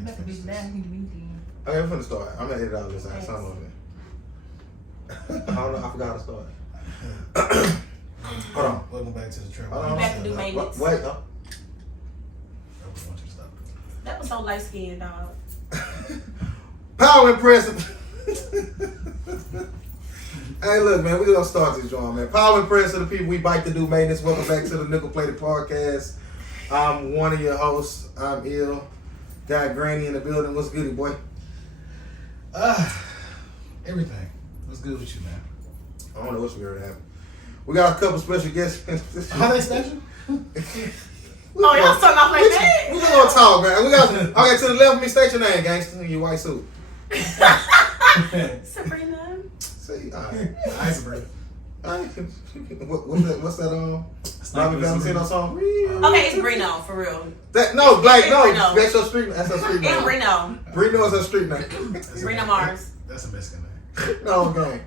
That's a bitch laughing to me then. Okay, I'm finna start. I'm gonna edit out this out. Some of it. I don't know. I forgot how to start. Hold on. Welcome back to the trip. Back to do maintenance. Wait. That was so light skinned, dog. Power impressive. Hey, look, man, we're gonna start this joint, man. Power impressive to the people we bike to do maintenance. Welcome back to the Nickel Plated Podcast. I'm one of your hosts. I'm ill. Got Granny in the building. What's goody, boy? Everything. What's good with you, man? I don't know what's weird happening. We got a couple special guests. Are they special? Oh, y'all starting off like that? We just gonna talk, man. We got okay. To the left of me, state your name, gangster, in your white suit. Sabrina. See, all right. Iceberg. What's that? Bobby Valentino song. Okay, it's Brino for real. That's your street. That's her street name. It's Brino. Brino is her street name. Brino Mars. That's a Mexican name. No, okay.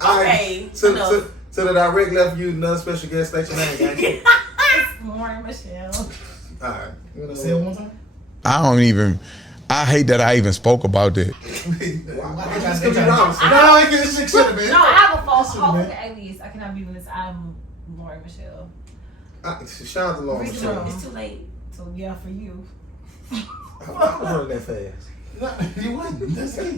Okay. To the direct left of you, another special guest. State your name, gangster. It's Lauren Michelle. All right. Say it one time. I hate that I even spoke about that. No, I get this shit shit, man. No, I have a false alias. I cannot be with this. I'm Lauren Michelle. Shout out to Lauren Michelle. It's too late. So yeah, for you. I was running that fast. You wouldn't. That's it.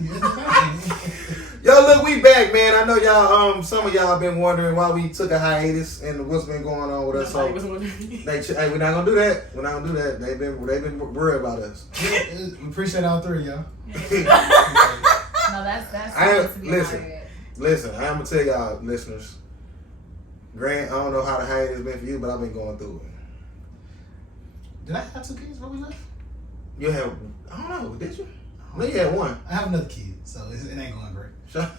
Yo, look, we back, man. I know y'all. Some of y'all been wondering why we took a hiatus and what's been going on with us. So, hey, we're not gonna do that. We're not gonna do that. They've been worried about us. We appreciate all three, y'all. No, that's Listen. I am gonna tell y'all, listeners. Grant, I don't know how the hiatus been for you, but I've been going through it. Did I have 2 kids when we left? You have? I don't know. Did you? No, you had 1. I have another kid, so it ain't going great. Shout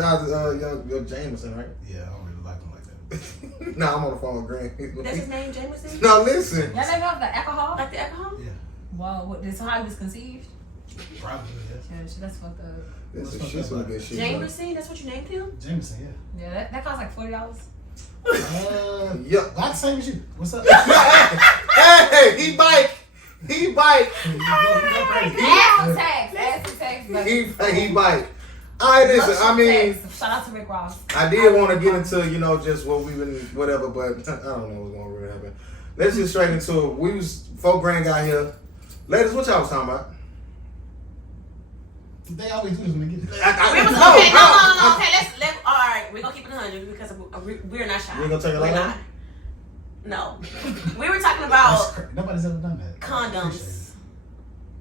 out to young Jameson, right? Yeah, I don't really like him like that. Nah, I'm on the phone with Grant. That's his name, Jameson? No, listen. Y'all never have the alcohol? Like the alcohol? Yeah. Wow, so how he was conceived? Probably, yes. Yeah, that's fucked up. This is shit some good shit. Jameson? That's what you named him? Jameson, yeah. Yeah, that costs like $40. Yeah. Not the same as you. What's up? Hey, he bike. Add some tax, but He bite. All right, listen. I mean, shout out to Rick Ross. I did want to get into just what we've been whatever, but I don't know what's going to really happen. Let's get straight into it. We was before Grant got here. Ladies, what y'all was talking about? They always do this when they get there. Okay, no. Okay, let's all right. We're gonna keep it 100 because we're not shy. We're gonna take it We're like not. No, we were talking about Nobody's ever done that. condoms.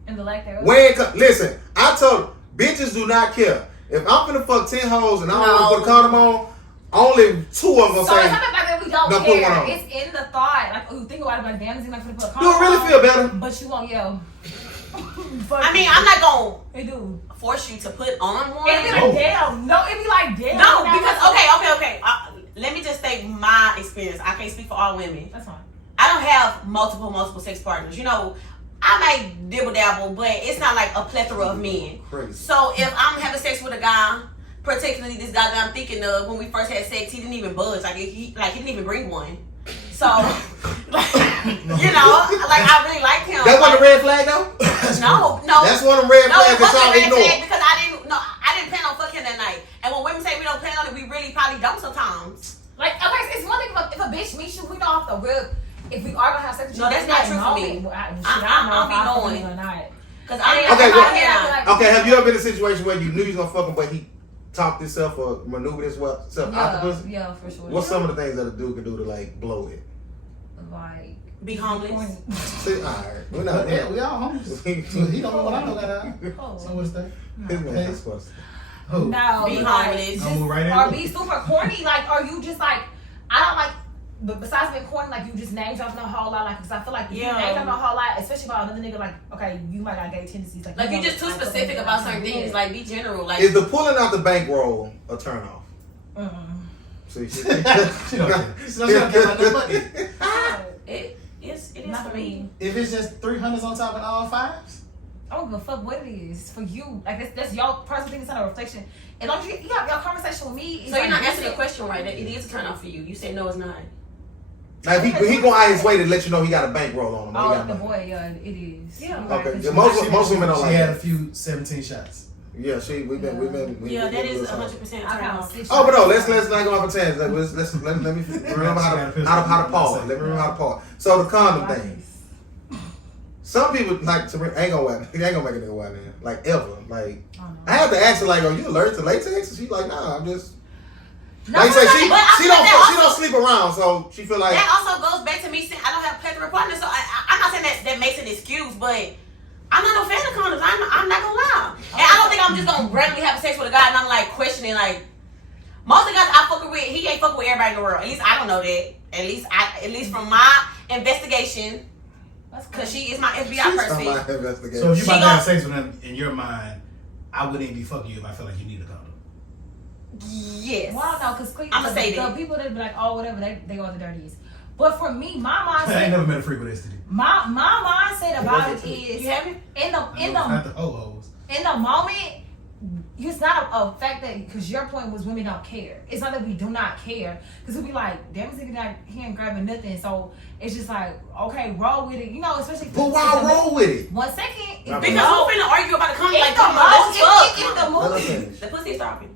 In the leg there. Listen, I told bitches do not care. If I'm finna fuck 10 hoes and I don't want to put a condom on, only 2 of them gonna So say. it's not the fact that we don't no, put one care. on. It's in the thought. Like, you think about it, like, damn, is he not gonna put a condom Do it really on? feel better? But you won't yell. I mean, I'm not gonna It do. force you to put on one. It'd be like, damn. No, it'd be like, damn. No, because okay. Let me just state my experience. I can't speak for all women. That's fine. I don't have multiple sex partners. I might dibble dabble, but it's not like a plethora of men. Crazy. So if I'm having sex with a guy, particularly this guy that I'm thinking of, when we first had sex, he didn't even budge. He didn't even bring one. So, I really liked him. That wasn't a red flag though? No. That's one of the red flags it wasn't a red ignore. flag because I didn't plan on fucking that night. And when women say we don't plan on it, we really probably don't sometimes. Like, okay, it's one thing if a bitch meets you, we know off the rip. If we are gonna have sex with you, No, that's not true for me. I'll be knowing or not. Because Okay, have you ever been in a situation where you knew you was gonna fuck him, but he talked himself or maneuvered himself out the pussy? Yeah, for sure. What's some of the things that a dude can do to blow it? Like be homeless. See, alright, we're not there. We all homeless. He don't know what I know that. So what's that? His man is supposed to. No, be homeless. Or be super corny. Like, are you just like, I don't like. But besides being corny, like you just name dropping a whole lot, like because I feel like if you name dropping a whole lot, especially about another nigga, like okay, you might got gay tendencies, like you just too specific about certain things, like be general. Like is the pulling out the bankroll a turn off? See, she don't care. She doesn't care about no money. It is not for me. If it's just 300s on top and all 5s, I don't give a fuck what it is for you. Like that's y'all personal thing. It's not a reflection. And long as you have your conversation with me. So you're not answering the question right. That it is a turn off for you. You said no, it's not. Like he going out his way to let you know he got a bankroll on him. Oh, the boy, yeah, it is. Yeah. Okay. Yeah, most women don't like She had that. a few 17 shots. Yeah, we've been. Yeah, that is 100% turn off. Oh, but no, let's not go off a tangent. Let me remember how to pause. Let me remember how to pause. So the condom thing. Some people like to ain't gonna make a nigga wild man. Like ever. Like I have to ask her like, are you allergic to latex? And she's like, nah, I'm just. No, like you say, she also, don't sleep around, so she feel like that also goes back to me saying I don't have plethora of partners, so I'm not saying that makes an excuse, but I'm not a fan of condoms. I'm not gonna lie, and I don't think I'm just gonna randomly have sex with a guy and I'm like questioning like most of the guys I fucking with, he ain't fucking with everybody in the world. At least I don't know that. At least from my investigation, because she is my FBI person. So if you about to have sex with him, in your mind, I wouldn't even be fucking you if I felt like you need a condom. Yes. Well, I don't know, because I'ma say the that. people that be like, oh, whatever, they are the dirtiest. But for me, my mindset. I ain't never met a freak with STD. My mindset about it is you haven't? Not the ho-hos. In the moment, it's not a fact that, because your point was women don't care. It's not that we do not care, because we be like, damn, this nigga not he ain't grabbing nothing. So it's just like, okay, roll with it, you know, especially. But why roll with it? 1 second. Because we're finna argue about a condom. Like, come on, let's fuck. The pussy is talking.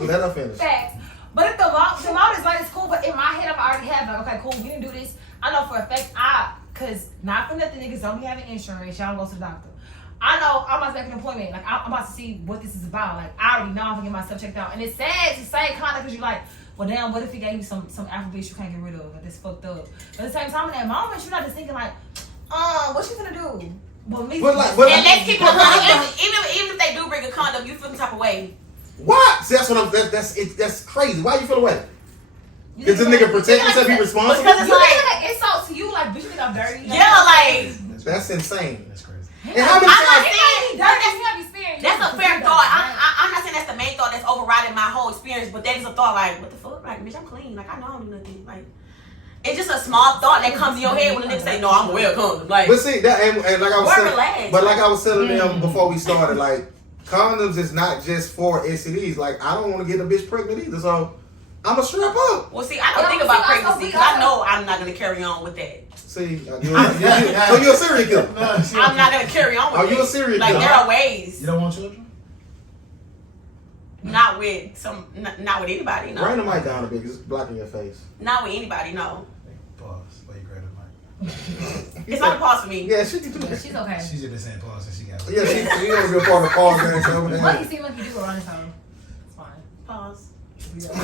Let her finish. Facts. But if the mom is like, it's cool, but in my head, I've already had like, okay, cool, we didn't do this. I know for a fact, because not for nothing, niggas don't be having insurance, y'all don't go to the doctor. I know I'm about to make an appointment. Like, I'm about to see what this is about. Like, I already know I'm gonna get myself checked out. And it's sad to say kind of because you're like, well, damn, what if he gave you some alphabets you can't get rid of? Like, that's fucked up. But at the same time, in that moment, you're not just thinking like, what you gonna do? Well, me. And let's keep it even if they do bring a condom, you feel the type of way. What? See, that's what I'm. That's crazy. Why you feel away? Does this nigga protect himself? Be responsible? Because it's like insult to you. Like, bitch, you think I'm dirty? Yeah, like that's insane. That's crazy. And how many times? That's a fair thought. I'm not saying that's the main thought that's overriding my whole experience, but that is a thought. Like, what the fuck? Like, bitch, I'm clean. Like, I know I don't do nothing. Like, it's just a small thought that comes in your head when the nigga say, "No, I'm well condom." Like, but see that, and like I was saying, relaxed. But like I was telling them before we started, like. Condoms is not just for STDs. Like, I don't want to get a bitch pregnant either, so I'm going to strap up. Well, see, I don't think about pregnancy because I know I'm not going to carry on with that. See, so you're a serial killer. I'm not going to carry on with that. Are you a serial killer? Like, there are ways. You don't want children? Not with anybody, no. Bring the mic down a bit, it's blocking your face. Not with anybody, no. Pause. Why you grab the mic? It's not a pause for me. Yeah, she can do that. She's okay. She's just saying pause and she got it. Yeah, she gonna be a part of the pause game. What do you seem like you do around this time? It's fine. Pause.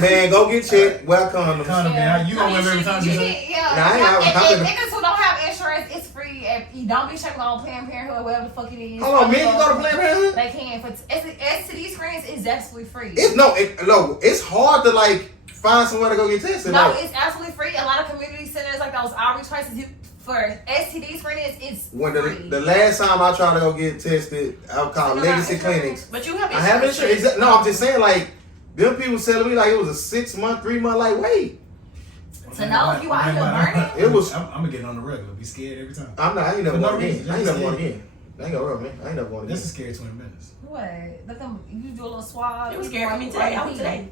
Man, go get checked. Wear condoms. Man, you gonna remember every time you say? If niggas who don't have insurance, it's free. If you don't be checking on Planned Parenthood, whatever the fuck it is. Hold on, men can go to Planned Parenthood? They can. For STD screens, it's absolutely free. It's hard to like find somewhere to go get tested. No, like, it's absolutely free. A lot of community centers, like those outreach places, for STD screenings, it's free. The last time I tried to go get tested, I called Legacy Clinics. But you have insurance. I have insurance. No, I'm just saying, like, them people telling me like it was a 6 month, 3 month, like, wait. So now if you out here burning? It was. I'm gonna get on the regular. Be scared every time. I ain't never going again. I ain't never going again. I ain't gonna run, man. I ain't never going again. That's a scary 20 minutes. What? Let them, you do a little swab. It was scary for me today. I went today.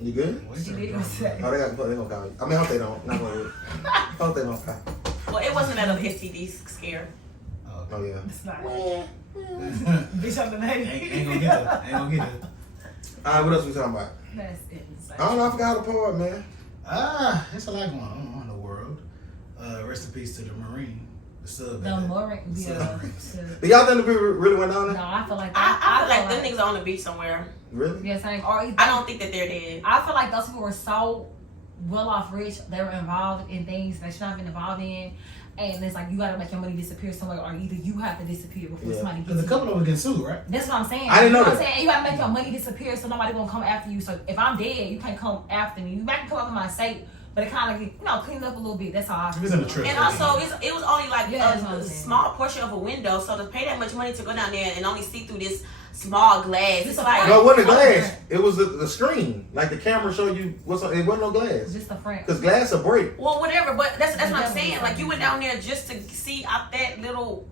You good? She did today. Oh, they gonna call you. I mean, I hope they don't. Not gonna. I hope they don't call. Well, it wasn't that of STD scare. Oh yeah. It's not. Bitch, I'm the name. Ain't gonna get that. Ain't gonna get that. All right, what else we talking about? That's insane. I don't know. I forgot how to pour it, man. There's a lot going on in the world. Rest in peace to the Marine. The sub. The Marine. Do y'all think the people really went down there? No, I feel like I feel like them niggas are on the beach somewhere. Really? Yeah, same. I don't think that they're dead. I feel like those people were so well off rich, they were involved in things they should not have been involved in. And it's like you gotta make your money disappear somewhere, or either you have to disappear before somebody gets you. Because a couple of them get sued, right? That's what I'm saying. I didn't know that. What I'm saying? You gotta make your money disappear so nobody won't come after you. So if I'm dead, you can't come after me. You might come after my estate, but it kind of get, cleaned up a little bit. That's all I It's in the trip. And also, it was only like Yeah, a small portion of a window, so to pay that much money to go down there and only see through this small glass, it's like No, it wasn't a glass. It was the screen. Like the camera showed you what's on. It wasn't no glass. just the front. Because glass will break. Well, whatever, but that's what I'm saying. Like, you went down there just to see out that little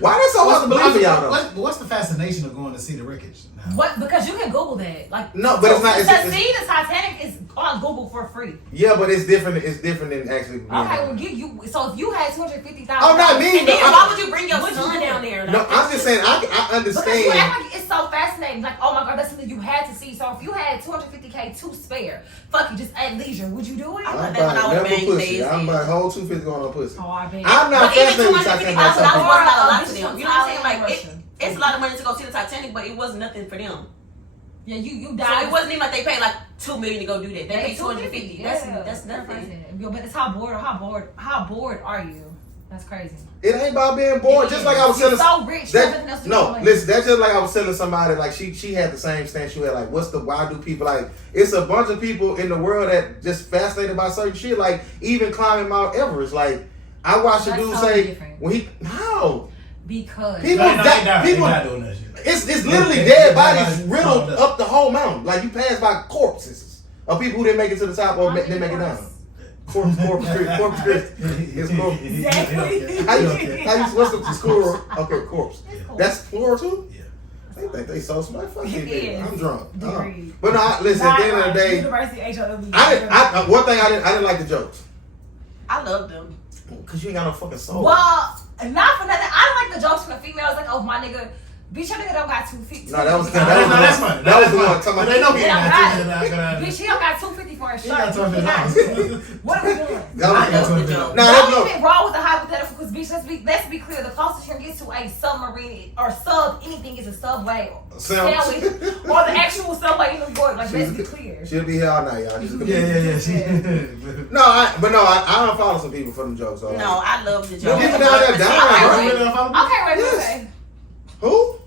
Why that's so hard to believe for y'all though? What's the fascination of going to see the wreckage? Now? What? Because you can Google that. Like no, but it's not. To see the Titanic is on Google for free. Yeah, but it's different. It's different than actually. Being Okay, well, you. So if you had $250,000, oh, not me. And then why would you bring your son down there? No, I'm just saying. I understand. Because you act like it's so fascinating. Like, oh my God, that's something you had to see. So if you had $250K to spare, fuck you, just at leisure, would you do it? I'm buying pussy. I'm buying whole 250 going on pussy. Oh, I bet. I'm not fascinated with $250,000 Titanic. was not a lot to them. You know what I'm saying? Like it's a lot of money to go see the Titanic, but it was nothing for them. Yeah, you died. So it wasn't even like they paid like $2 million to go do that. They paid $250. That's nothing. Yo, but it's how bored are you? That's crazy. It ain't about being bored. Just like I was telling. So rich. Listen. That's just like I was telling somebody. Like she had the same stance you had. Like, why do people like? It's a bunch of people in the world that just fascinated by certain shit. Like even climbing Mount Everest. Like I watched a dude say when he how. Because people not doing that shit. It's literally dead bodies riddled up the whole mountain. Like you pass by corpses of people who didn't make it to the top or didn't make it down. Corpse Christ. It's corpse. Exactly. What's the school? Okay, corpse. That's plural too? Yeah. They think they so smart. Fuck you, people. I'm drunk. But no, listen, at the end of the day, one thing I didn't like the jokes. I love them. Cause you ain't got no fucking soul. Well, not for nothing. I don't like the jokes from the females. Like, oh my nigga, bitch, your nigga don't got 250. No, that was funny. That was the one talking about. They know he ain't bitch, he don't got 250 for a shirt. What are we doing? No, nothing wrong with the hypothetical. Because bitch, let's be clear. The closest you can get to a submarine or anything is a subway sandwich or the actual subway in New York. Like, let's be clear. She'll be here all night, y'all. Yeah. No, I don't follow some people for them jokes. So no, I love the jokes. People down there dying. Okay, wait. Who?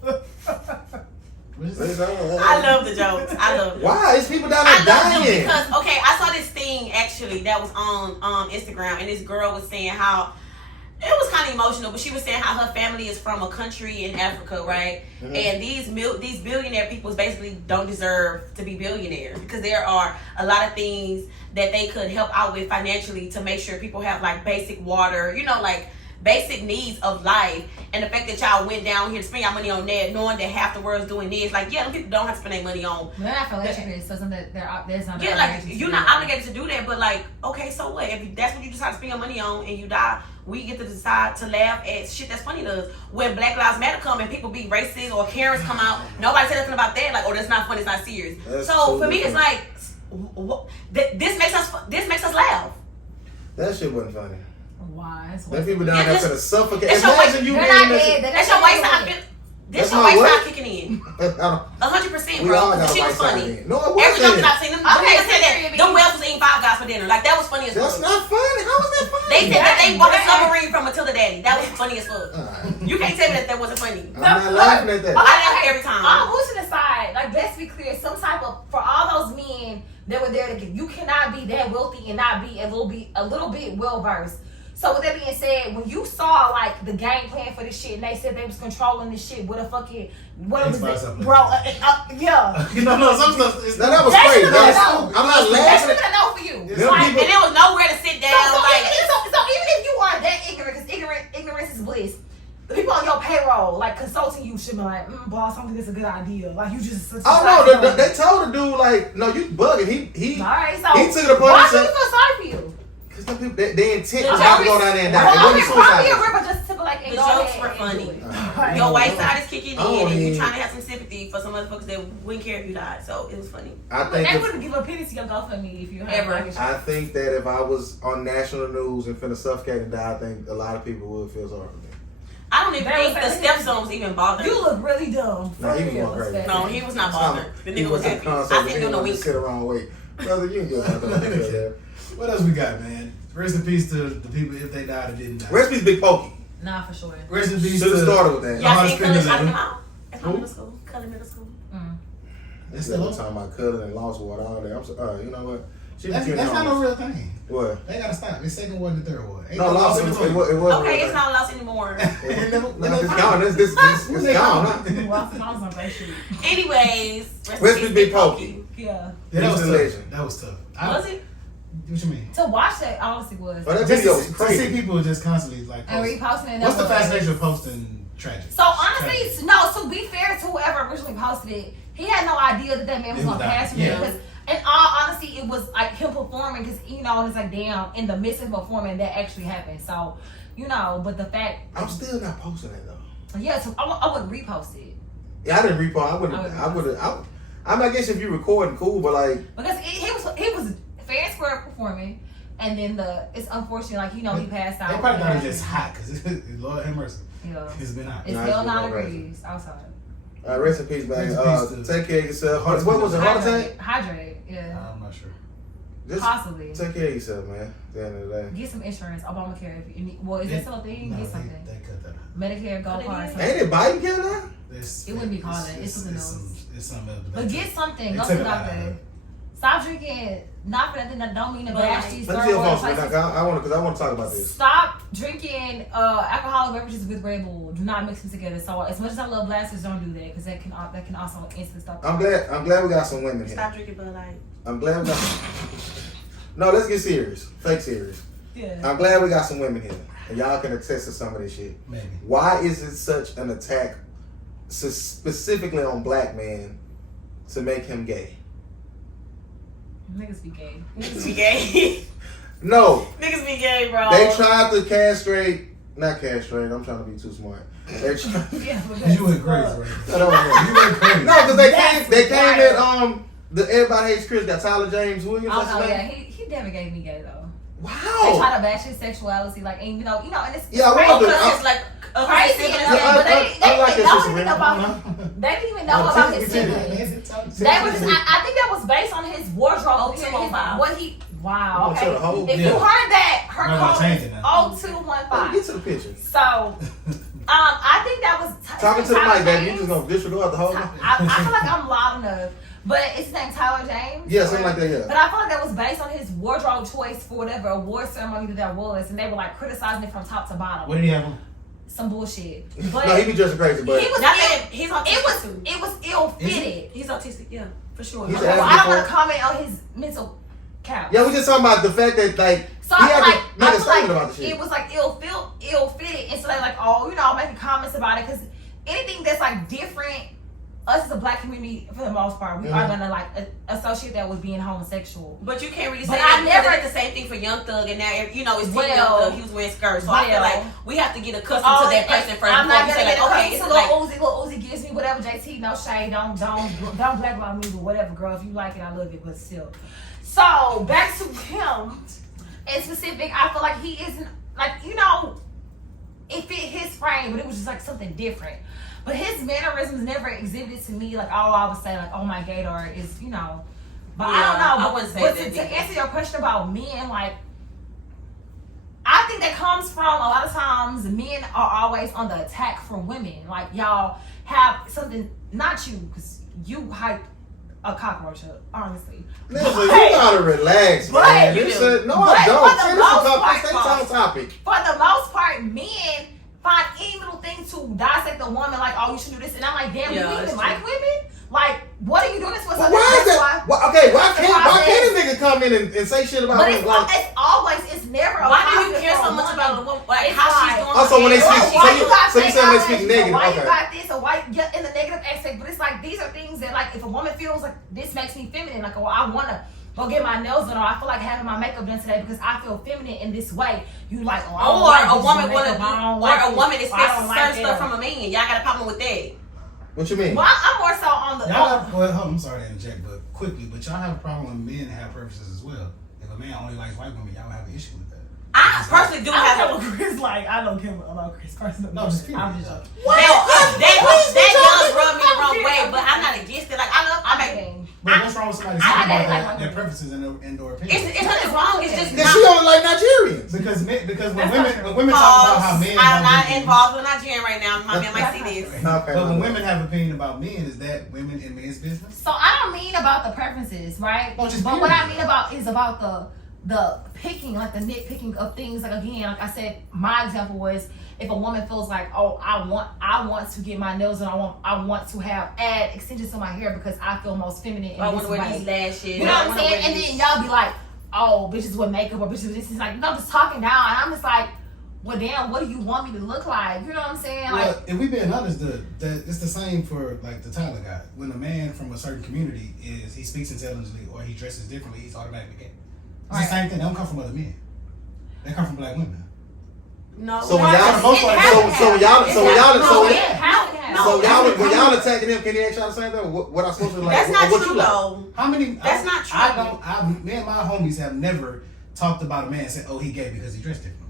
I love the jokes. I love them. Why? It's people down there dying. Because I saw this thing actually that was on Instagram, and this girl was saying how it was kind of emotional, but she was saying how her family is from a country in Africa, right? Mm-hmm. And these billionaire people basically don't deserve to be billionaires because there are a lot of things that they could help out with financially to make sure people have like basic water, like basic needs of life. And the fact that y'all went down here to spend your money on that, knowing that half the world's doing this, like, yeah, them people don't have to spend their money on. They're not philanthropists, so there's not. Yeah, like, you're not obligated to do that, but like, okay, so what? If that's what you decide to spend your money on and you die, we get to decide to laugh at shit that's funny to us. When Black Lives Matter come and people be racist or Karens come out, nobody said nothing about that. Like, oh, that's not funny, it's not serious. That's so for me, it's like, this makes us laugh. That shit wasn't funny. Why? Them people down there finna suffocate. Imagine you being this. That's your white side. This your white side kicking in. 100%, bro. Because she was funny. No, it wasn't. Every joke that I've seen them. Okay, said that them whales was eating Five Guys for dinner. Like, that was funny as fuck. That's not funny. How was that funny? They said that they bought a submarine from Matilda Daddy. That was funny as fuck. You can't tell me that wasn't funny. I'm not laughing at that. I laugh every time. All bullshit aside, like, let's be clear, some type of, for all those men that were there to get, you cannot be that wealthy and not be a little bit well versed. So with that being said, when you saw like the game plan for this shit, and they said they was controlling this shit with a fucking yeah. Some stuff. That was crazy. I'm not laughing. That's what I know for you. And there was nowhere to sit down. So even if you are that ignorant, because ignorance is bliss. The people on your payroll, like consulting you, should be like, boss, I think it's a good idea. Like you just. Oh no, they told the dude like, no, you bugging. He took it upon himself. Why do you feel sorry for you? Because some people, they intent to not go down there and die. The jokes were funny. Your white side is kicking in, and you trying to have some sympathy for some motherfuckers that wouldn't care if you died. So it was funny. They wouldn't give a penny to your GoFundMe if you had ever. I think that if I was on national news and finna suffocate and die, I think a lot of people would feel sorry for me. I don't even think the stepson was even bothered. You look really dumb. No, he was going crazy. No, he was not bothered. The nigga was happy. I didn't do no wink. Sit the wrong way. Brother, you ain't good. What else we got, man? Rest in peace to the people if they died or didn't die. Rest in peace, Big Pokey. Nah, for sure. Rest in peace. Should have started with that. Y'all seen Cullen shot him out at my middle school? Cullen Middle School. That's still talking about Cullen and Lost Water all day. I'm sorry. You know what? That's not no real thing. What? They gotta stop. It's second one and the third one. No, Lost. It wasn't. Okay, it's not Lost anymore. It's gone. It's gone. Anyways, rest in peace, Big Pokey. Yeah. That was tough. Was it? What you mean? To watch that honestly was. But that video was crazy. To see people just constantly like and reposting it. What's the fascination of posting tragic. So honestly, no. To be fair to whoever originally posted it, he had no idea that man was gonna pass from it. Because in all honesty, it was like him performing. Because and it's like damn, in the midst of performing, that actually happened. So but the fact I'm still not posting it though. Yeah, so I would repost it. Yeah, I didn't repost. I would have. I guess if you recording, cool, but like because he was fair and square performing, and then it's unfortunate, like he passed out. They probably thought it was just hot because Lord have mercy. Yeah, it's been hot. It's still 9 degrees outside. Rest in peace, man. Take care of yourself. What was it? Heart attack? Hydrate. Yeah. I'm not sure. Just possibly. Take care of yourself, man. At the end of the day. Get some insurance, Obamacare. If you need, is that still a thing? No, Get something. They cut that out. Medicare, Go Card. Ain't it Biden care now? It wouldn't be called that. It's something else. It's something else. But get something. Go to the doctor. Stop drinking. Not for nothing that don't mean to bash these Let's see your phone. I want to talk about this. Stop drinking alcoholic beverages with Red Bull. Do not mix them together. So as much as I love blasters, don't do that because that can also instant stuff. I'm glad we got some women here. Stop drinking Bud Light. I'm glad we got. No, let's get serious. Fake serious. Yeah. I'm glad we got some women here, and y'all can attest to some of this shit. Maybe. Why is it such an attack, specifically on black men, to make him gay? Niggas be gay. Niggas be gay. No. Niggas be gay, bro. They tried to castrate. Not castrate. I'm trying to be too smart. They tried. You went crazy, right? You went crazy. No, because they came at the Everybody Hates Chris got Tyler James Williams. Oh no, yeah, he never gave me gay though. Wow. They try to bash his sexuality, like, and and it's yeah, it's like crazy. But they didn't even know about him. They didn't even know about his siblings. They were just. I think that was based on his wardrobe. What he. Wow. Okay. If you heard that, her code is 0215. Get to the picture. So, I think that was talking to the mic, baby. You just gonna disregard the whole. I feel like I'm loud enough. But it's his name, Tyler James? Yeah, something like that, yeah. But I feel like that was based on his wardrobe choice for whatever award ceremony that was. And they were like criticizing it from top to bottom. What did he have on? Some bullshit. But no, he be dressing crazy, but he's autistic. It was ill-fitted. He's autistic, yeah, for sure. I don't want to comment on his mental count. Yeah, we just talking about the fact that, like, so he had I to make a statement about the shit. It was like ill-fitted. And so they're like, making comments about it. Because anything that's like different, us as a black community, for the most part, we are gonna like associate that with being homosexual. But you can't really say that. I never did the same thing for Young Thug, and now it's Young Thug. He was wearing skirts, so I feel like we have to get accustomed to that person first. I'm not gonna get okay, it's Lil Uzi gives me whatever. JT, no shade, don't blackball me, but whatever, girl. If you like it, I love it, but still. So back to him in specific, I feel like he isn't like it fit his frame, but it was just like something different. But his mannerisms never exhibited to me like I would say like, oh my gaydar is, But yeah, I don't know. I wouldn't say that. To answer your question about men, like I think that comes from a lot of times men are always on the attack for women. Like y'all have something, not you, because you hype a cockroach up, honestly. Listen, you gotta relax, man. I don't. Stay on topic. For the most part, men find any little thing to dissect a woman, like, oh, you should do this, and I'm like, damn, you even like women? Like, what are you doing this for? Well, why is that? Why can't a nigga come in and say shit about but women? It's never a why do you care so much about a woman? Like, how she's doing? Also, when they speak, so you saying they speak negative? Why you got this, or why in the negative aspect? But it's like, these are things that, like, if a woman feels like this makes me feminine, like, well, I wanna go get my nails done, or I feel like having my makeup done today because I feel feminine in this way. You like, or a woman expects certain stuff from a man. Y'all got a problem with that? What you mean? Well, I'm more so on the. I'm sorry to interject, but quickly, but y'all have a problem when men have preferences as well. If a man only likes white women, y'all have an issue with that. I personally do have a Chris I don't care about Chris personally. No, just period. I'm just joking. That does rub me the wrong way, but I'm not against it. Like but what's wrong with somebody saying about their preferences and their opinions? It's nothing wrong. It's just she only like Nigerians. Because when women talk about how men, I'm not involved with Nigerian right now. My man might see this. Okay, but when women have opinion about men, is that women in men's business? So I don't mean about the preferences, right? But what I mean about the picking, like the nitpicking of things. Like again, like I said, my example was if a woman feels like, oh, I want to get my nails done, I want to add extensions to my hair because I feel most feminine in this way. These lashes. You know what I'm saying? And then y'all be like, oh, bitches with makeup or bitches with this. It's like, no, just talking down. And I'm just like, well, damn, what do you want me to look like? You know what I'm saying? Like, Well, if we being honest, it's the same for like the Tyler guy. When a man from a certain community he speaks intelligently or he dresses differently, he's automatically gay. It's the same thing. They don't come from other men. They come from black women. No. So when y'all attacking him, can he ask y'all the same thing? What I supposed to like? That's not what true you like? though. How many? That's not true. Me and my homies have never talked about a man and said, "Oh, he gay because he dressed different."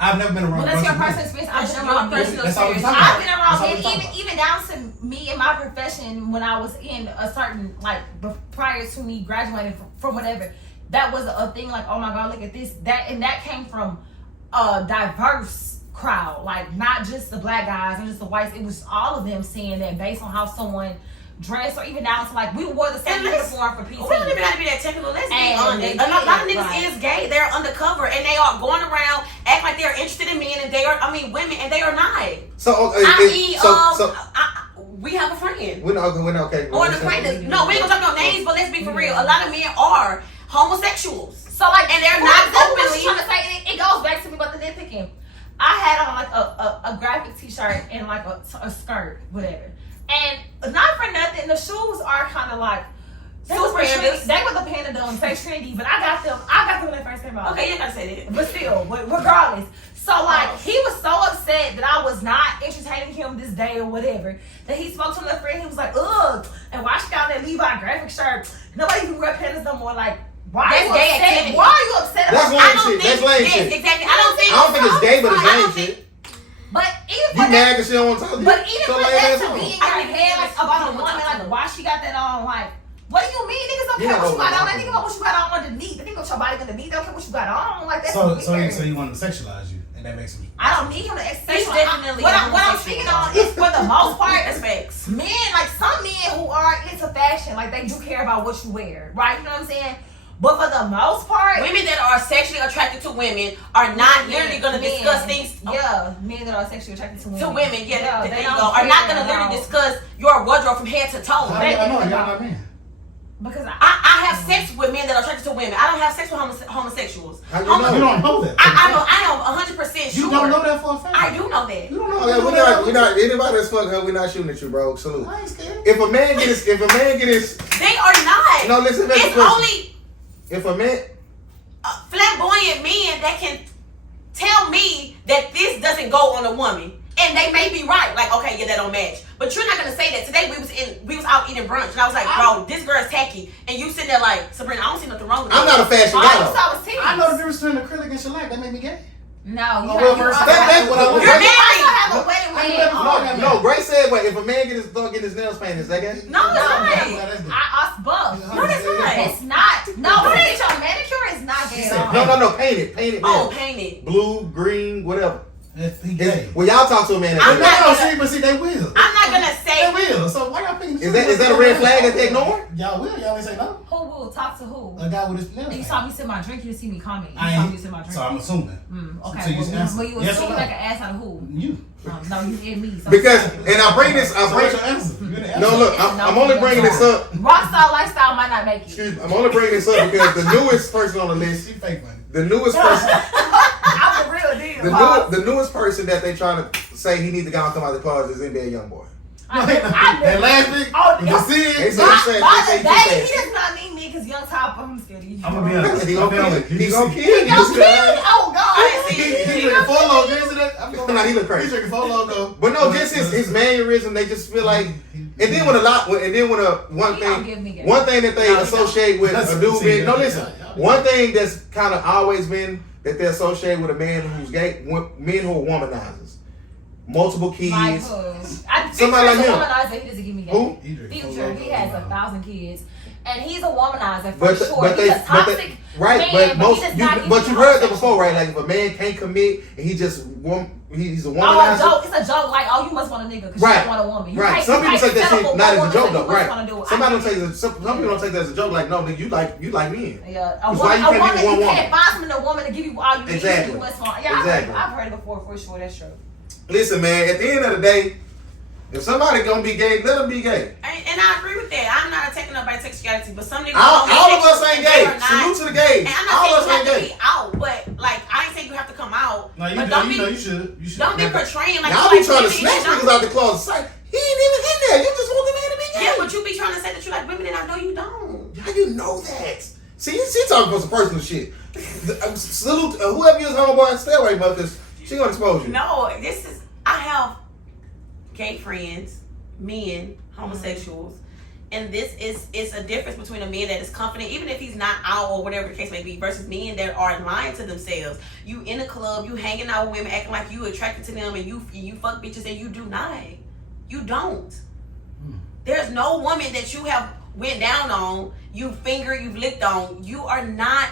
I've never been around. Well, that's your personal experience. I've been around personal experience. I've been around even down to me in my profession when I was in a certain prior to me graduating from whatever. That was a thing. Like, oh my God, look at this. That came from a diverse crowd. Like, not just the black guys and just the whites. It was all of them saying that based on how someone dressed, or even down to like we wore the same uniform for PT. We don't even have to be that technical. Let's be honest. A lot of niggas is gay. They're undercover and they are going around act like they're interested in men and they are. I mean, women and they are not. So we have a friend. We're okay. Or an acquaintance. No, we ain't gonna talk no names, but let's be for real. A lot of men are homosexuals. So like, and they're not openly. Trying to say it goes back to me about the nitpicking. I had on like a graphic t-shirt and like a skirt, whatever. And not for nothing, the shoes are kind of like super trendy. They were the Panda Domes, say trendy, but I got them when they first came out. Okay, you gotta say that. But still, regardless. So like, he was so upset that I was not entertaining him this day or whatever, that he spoke to another friend. He was like, ugh, and why she got that Levi graphic shirt? Nobody even wear Pandas no more. Like, why are you upset? Why are you upset about that? That's lame shit. Exactly. I don't think it's gay, but it's lame shit. But even you mad because she don't want to talk to you? But even for that to be in your head, like, about a woman, like, why she got that on, like, what do you mean? Niggas don't care what you got on. They think about what you got on underneath. They think about your body underneath. They don't care what you got on. Like, that's so you want to sexualize you, and that makes him. I don't need him to sexualize. Definitely. What I'm speaking on is for the most part, aspects. Men, like some men who are into fashion, like they do care about what you wear, right? You know what I'm saying? But for the most part, women that are sexually attracted to women are not literally going to discuss things. Yeah, men that are sexually attracted to women. To women, there you go. Are not going to literally discuss your wardrobe from head to toe. I know, y'all not men. Because I have sex with men that are attracted to women. I don't have sex with homosexuals. How you know? You don't know that. I am 100% sure. You don't know that for a fact. I do know that. You don't know that. We're not anybody that's fucking her. We're not shooting at you, bro. Salute. If a man get his, they are not. No, listen. It's only. If a man, flamboyant men that can tell me that this doesn't go on a woman, and they may be right. Like, okay, yeah, that don't match. But you're not gonna say that. Today we was out eating brunch, and I was like, bro, this girl's tacky, and you sitting there like, Sabrina, I don't see nothing wrong with it. I'm not a fashion guy. I know the difference between acrylic and shellac. That made me gay. No, that's what I want. You're married. Have a wedding ring. No, Grace said, "Wait, if a man get his nails painted, is that gay?" No, it's not. I both. No, that's not. It's not. No, when it's your manicure, it's not gay. No, painted. Oh, painted. Blue, green, whatever. Gay. Well, y'all talk to a man. I'm not see, they will. I'm not gonna say. They will. So why y'all thinking? Is that a red flag that they ignore? Y'all will. Y'all ain't say no. Who will talk to who? A guy with his nails. You saw me sip my drink. You didn't see me comment. You I saw ain't. me sip my drink. So I'm assuming. Okay. So you just answer. Well, you Yes assume or no? like an ass out of who? You. No, you did me. So Because, and I bring this. your answer. No, look, I'm only bringing this up. Rockstar lifestyle might not make it. Excuse me, I'm only bringing this up because the newest person on the list. She fake money. The newest person. I'm the real deal. The newest person that they trying to say he need to go and come out the closet is NBA YoungBoy. That last week, you see it? They say he does not need me because Young Top, I'm scared of you. I'm gonna be honest. He gonna kill you. Oh God. He drinking Polo. He look crazy. He drinking Polo though. But no, just his mannerism, they just feel like. And then one thing that they associate with a dude being. No, listen. One thing that's kind of always been that they associate with a man who's gay, men who are womanizers. Multiple kids. Somebody like him. Womanizer, he doesn't give me gay. Who? Future. He has 1,000 kids. And he's a womanizer for but sure. He's a toxic man, but you heard that before, right? Like if a man can't commit and he's a womanizer. Oh, it's a joke. Like, oh, you must want a nigga because you don't want a woman. Right. Some people take that shit not as a joke though. Right. Some people don't take that as a joke. Like, no, nigga, you like men. Yeah. A woman, you can't find someone a woman to give you all you need. Exactly. Yeah, I've heard it before for sure. That's true. Listen, man. At the end of the day, If somebody gonna be gay, let them be gay. And I agree with that. I'm not attacking nobody's sexuality, but some niggas All of us ain't gay. Salute to the gays. And I'm All not of us saying ain't you have gay. to be out, but like I ain't saying you have to come out. No, you but do. don't You be, should. You should. Don't be portraying like Y'all you be like trying to women snatch and niggas out the closet. It's like, he ain't even in there. You just want the man to be gay. Yeah, but you be trying to say that you like women and I know you don't. How you know that? See, she talking about some personal shit. Salute whoever is homeboy, stay away, because she gonna expose you. No, I have gay friends, men, homosexuals, and it's a difference between a man that is confident, even if he's not out or whatever the case may be, versus men that are lying to themselves. You in a club, you hanging out with women, acting like you attracted to them, and you fuck bitches, and you do not. You don't. There's no woman that you have went down on, you've licked on. You are not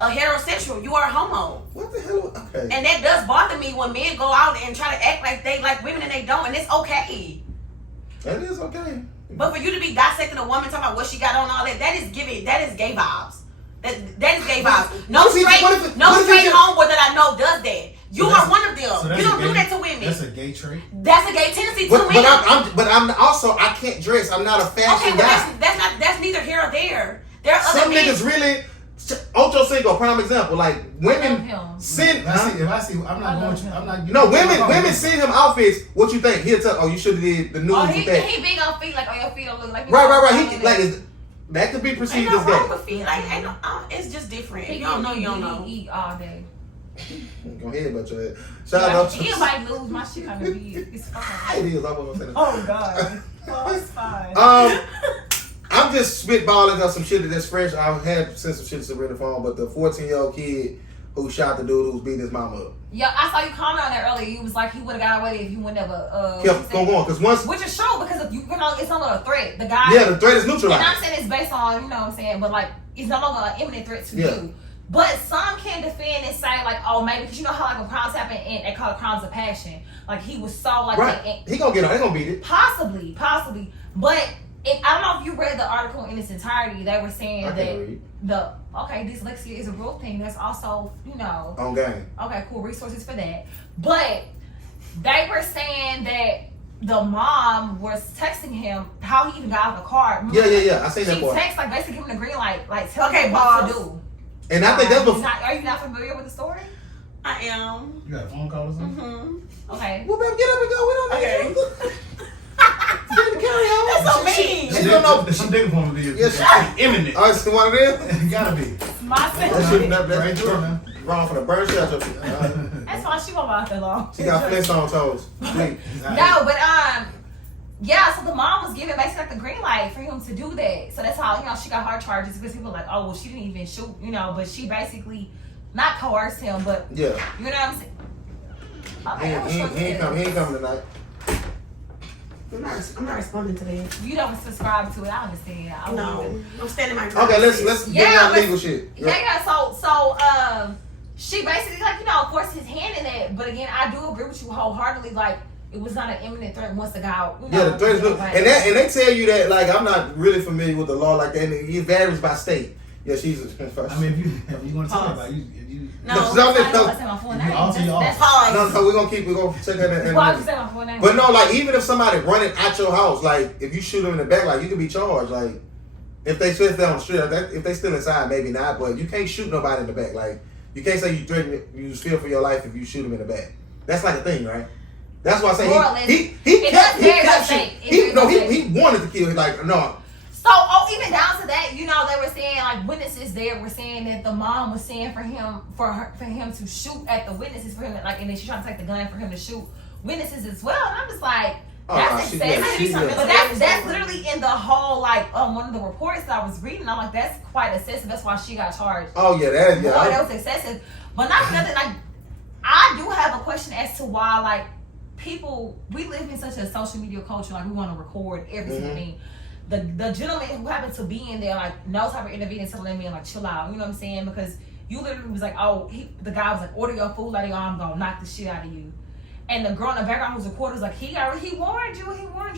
a heterosexual. You are a homo. What the hell? Okay. And that does bother me when men go out and try to act like they like women and they don't, and it's okay. That is okay. But for you to be dissecting a woman, talking about what she got on, all that is gay vibes. That is gay vibes. No straight homeboy that I know does that. You are one of them. So you don't do that to women. That's a gay trait. That's a gay tendency to But women. I'm also, I can't dress. I'm not a fashion guy. That's neither here or there. There are other Some men. niggas really. Ocho Cinco, prime example. Like women send. If I see, I'm not going to. I'm not. No, women send him outfits. What you think? He'll tell. Oh, you should have did the nudes with that. He big on feet, like your feet don't look like. Right. He like that could be perceived Ain't no as gay. wrong with feet. Like it's just different. He You don't know. You don't He know. eat all day. Go ahead, but your head. Shout out He to. might lose my shit kind of big. It's fine. It is. I'm gonna say that. Oh God. Oh, it's fine. I'm just spitballing on some shit that's fresh. I had sent some shit to the phone, but the 14-year-old kid who shot the dude who was beating his mama up. Yeah, I saw you comment on that earlier. You was like he would have got away if you would never. Kept going on, because once. Which is true, because if you know it's no longer a threat. The guy. Yeah, the threat is And neutralized. I'm saying it's based on, you know what I'm saying, but like it's no longer an imminent threat to you. But some can defend and say like, oh, maybe because you know how like when crimes happen and they call it crimes of passion. Like he was so like. Right. He gonna get on. He gonna beat it. Possibly, but. I don't know if you read the article in its entirety. They were saying that dyslexia is a real thing. There's also, you know, on game. Okay, cool, resources for that. But they were saying that the mom was texting him how he even got out of the car. Yeah. I seen that part. She texts like basically giving him the green light, like tell Okay, him what to do. And I think that's what. Are you not familiar with the story? I am. You got a phone call or something? Mm-hmm. Okay. Well, baby, get up and go. We don't Okay. need carry on. That's so mean. She don't know. Some nigga phone be imminent. Oh, it's one of them. Gotta be. My That sister. shit, that's Right there, man. wrong for the burn shelter. That's why she won't last that long. She got Flintstone toes. Please. No, but yeah, so the mom was giving basically like the green light for him to do that. So that's how, you know, she got her charges because people were like, oh, well, she didn't even shoot, you know, but she basically not coerced him, but Yeah. you know what I'm saying? Okay, He ain't coming tonight. I'm not responding to that. You don't subscribe to it. I understand. No, I'm standing my ground. Okay, let's get out legal shit. Yeah. So she basically like, you know, forced his hand in that. But again, I do agree with you wholeheartedly. Like it was not an imminent threat once the guy. You know, Yeah, the threat is like, and they tell you that like I'm not really familiar with the law like that. And it varies by state. Yeah, she's. I mean, if you want to talk about it, No, I don't say my full name. That's pause. No, we're gonna check that in. Why would you say my full name? But no, like even if somebody running at your house, like if you shoot them in the back, like you can be charged. Like if they on the street, if they still inside, maybe not. But you can't shoot nobody in the back. Like you can't say you threaten, you fear for your life if you shoot them in the back. That's like a thing, right? That's why I say he wanted to kill. Like no. So, even down to that, you know, they were saying like witnesses there were saying that the mom was saying for him to shoot at the witnesses for him, like, and then she tried to take the gun for him to shoot witnesses as well. And I'm just like, that's excessive. But that's literally in the whole like one of the reports that I was reading. I'm like, that's quite excessive. That's why she got charged. Oh yeah, that was excessive. But not for nothing. Like, I do have a question as to why like we live in such a social media culture. Like we want to record every single thing. The gentleman who happened to be in there, like, knows how to intervene and telling me, like, chill out. You know what I'm saying? Because you literally was like, the guy was like, order your food, like, I'm going to knock the shit out of you. And the girl in the background who's recording was like, he warned you.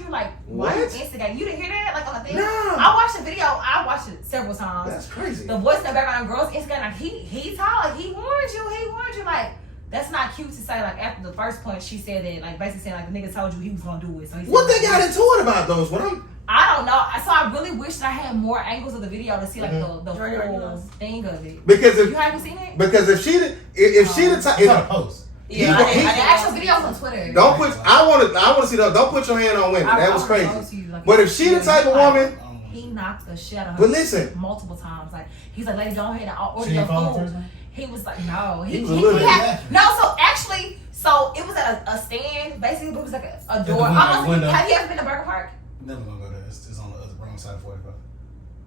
Like, why you instigating? You didn't hear that? Like, on the thing? No. I watched the video. I watched it several times. That's crazy. The voice in the background, girls instigating, like, he talked, like, he warned you. Like, That's not cute to say. Like after the first punch, she said that, like basically saying like the nigga told you he was gonna do it. So he What they got into it about those? What I'm. I don't know. So I really wish that I had more angles of the video to see like the full thing of it. Because if you haven't seen it, because if she the type, It's on a post. Yeah, the actual videos on Twitter. don't put. I want to see those. Don't put your hand on women. That was crazy. But if she the type of woman, he knocked the shit out of her. But listen, multiple times. Like he's like, lady, go ahead and order She your didn't follow food. first, man? He was like, no. He was a little so actually, so it was at a stand. Basically, it was like a door. Window. Have you ever been to Burger Park? Never gonna go there. It's on the wrong side of 45.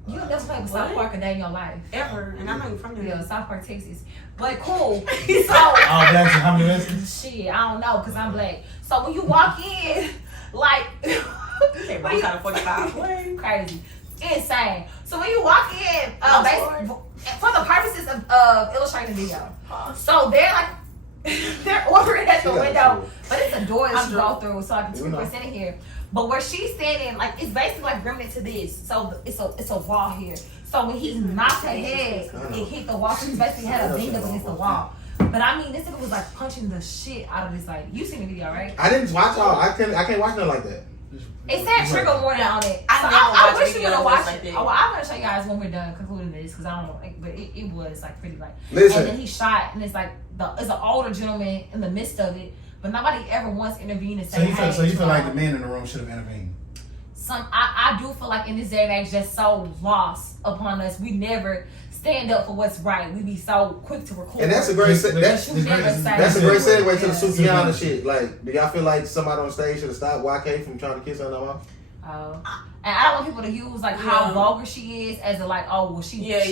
You never played with South Park a day in your life. Ever. And I'm not even from there. Yeah, South Park, Texas. But cool. So, All blacks and how many Mexicans? shit, I don't know, because I'm black. So when you walk in, like, Okay, wrong side of 45. crazy. Insane. So when you walk in, for the purposes of illustrating the video, so they're like, they're ordering at the window, but it's a door that you go through, so like the 2 people sitting here. But where she's standing, like it's basically like remnant to this. So it's a wall here. So when he knocked her head, it hit the wall. So he basically had a ding up against the wall. But I mean, this nigga was like punching the shit out of this lady. You seen the video, right? I didn't watch all. I can't watch nothing like that. It said trigger warning on it. I wish you would have watched like it. that. Well, I'm gonna show you guys when we're done concluding this because I don't know, but it was like pretty like. Listen. And then he shot, and it's like it's an older gentleman in the midst of it, but nobody ever once intervened and said, So you feel like the men in the room should have intervened? I do feel like in this day and age, just so lost upon us, we never stand up for what's right. We be so quick to record. And that's a great that's That's a great segue to the Sukiana shit. Like, do y'all feel like somebody on stage should have stopped YK from trying to kiss her in the mouth? And I don't want people to use like how vulgar she is as a like, oh well she I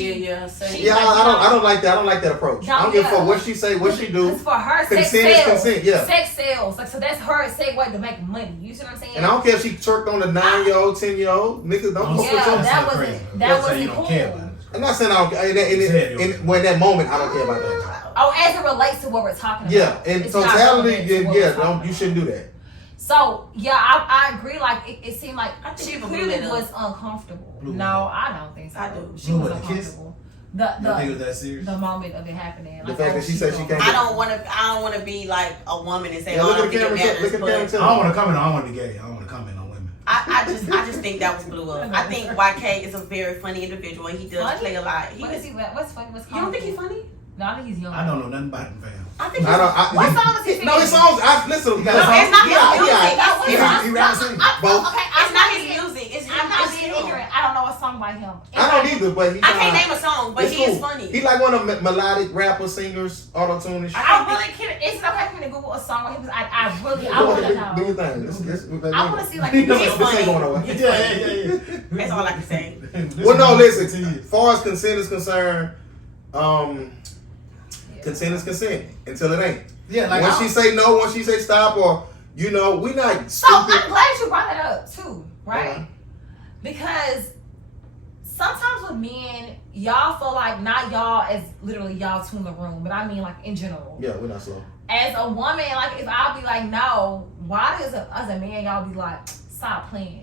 don't like that. I don't like that approach. I don't give a fuck what she say, what she do. It's for her. Consent is consent. Yeah. Sex sales. Like so that's her segue to make money. You see what I'm saying? And I don't care if she twerked on the 9-year-old, 10-year-old. Niggas don't fuck with your. That wasn't cool. I'm not saying I don't. When that moment, I don't care about that. Oh, as it relates to what we're talking about. Yeah, in totality, you shouldn't do that. So yeah, I agree. Like it seemed like she clearly Blue was uncomfortable. Blue No, I don't think so. I do. She was uncomfortable. You think it was that serious? The moment of it happening. The fact that she said she can't. I don't want to be like a woman and say, Yeah, "Oh, look I don't at the think camera. it Look at the matters." camera. I don't want to comment. I don't want to be gay. I don't want to comment on women. I just think that was blew up. I think YK is a very funny individual and he does play a lot. What's funny? What's You don't think he's funny? No, I think he's young. I don't know nothing about him, fam. I think what song is he singing? No, his songs. Listen. No, it's not his music. He raps sing. Both. Okay, It's not his music. I'm not being ignorant. I don't know a song by him. I don't either, but I can't name a song, but he is funny. He like one of the melodic rapper, singers, auto-tune and shit. I really can't. Is it okay for me to Google a song with him? I want to know. Do your thing. I want to see like He's This ain't funny. going nowhere. Yeah. That's all I can say. Well, no, listen. As far as consent is concerned, consent is consent until it ain't. Yeah, like once she say no, once she say stop, or we not. So I'm glad you brought that up too, right? Because sometimes with men, y'all feel like not y'all as literally y'all two in the room, but I mean like in general. Yeah, we're not slow. As a woman, like if I'll be like no, why does as a man y'all be like stop playing?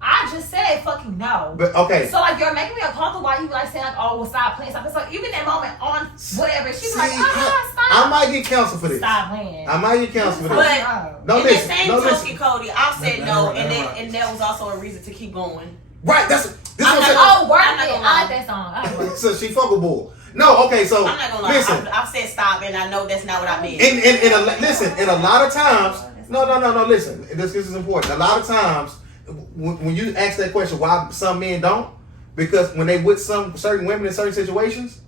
I just said fucking no. But okay. So like you're making me uncomfortable while you like saying like, oh well stop playing, stop playing. So even that moment on whatever, she's like, stop. I might get canceled for this. Stop playing. I might get canceled for this. But no, in listen, the same no, token, Cody, I said no, right. and that was also a reason to keep going. Right, this I'm what I'm not saying. Oh, work I'm not it. gonna I lie. like that song. I like it. So she fuckable. No, okay, so I'm not gonna lie. listen. I've said stop, and I know that's not what I meant. In a lot of times, no, listen. This is important. A lot of times, when you ask that question, why some men don't, because when they with some certain women in certain situations,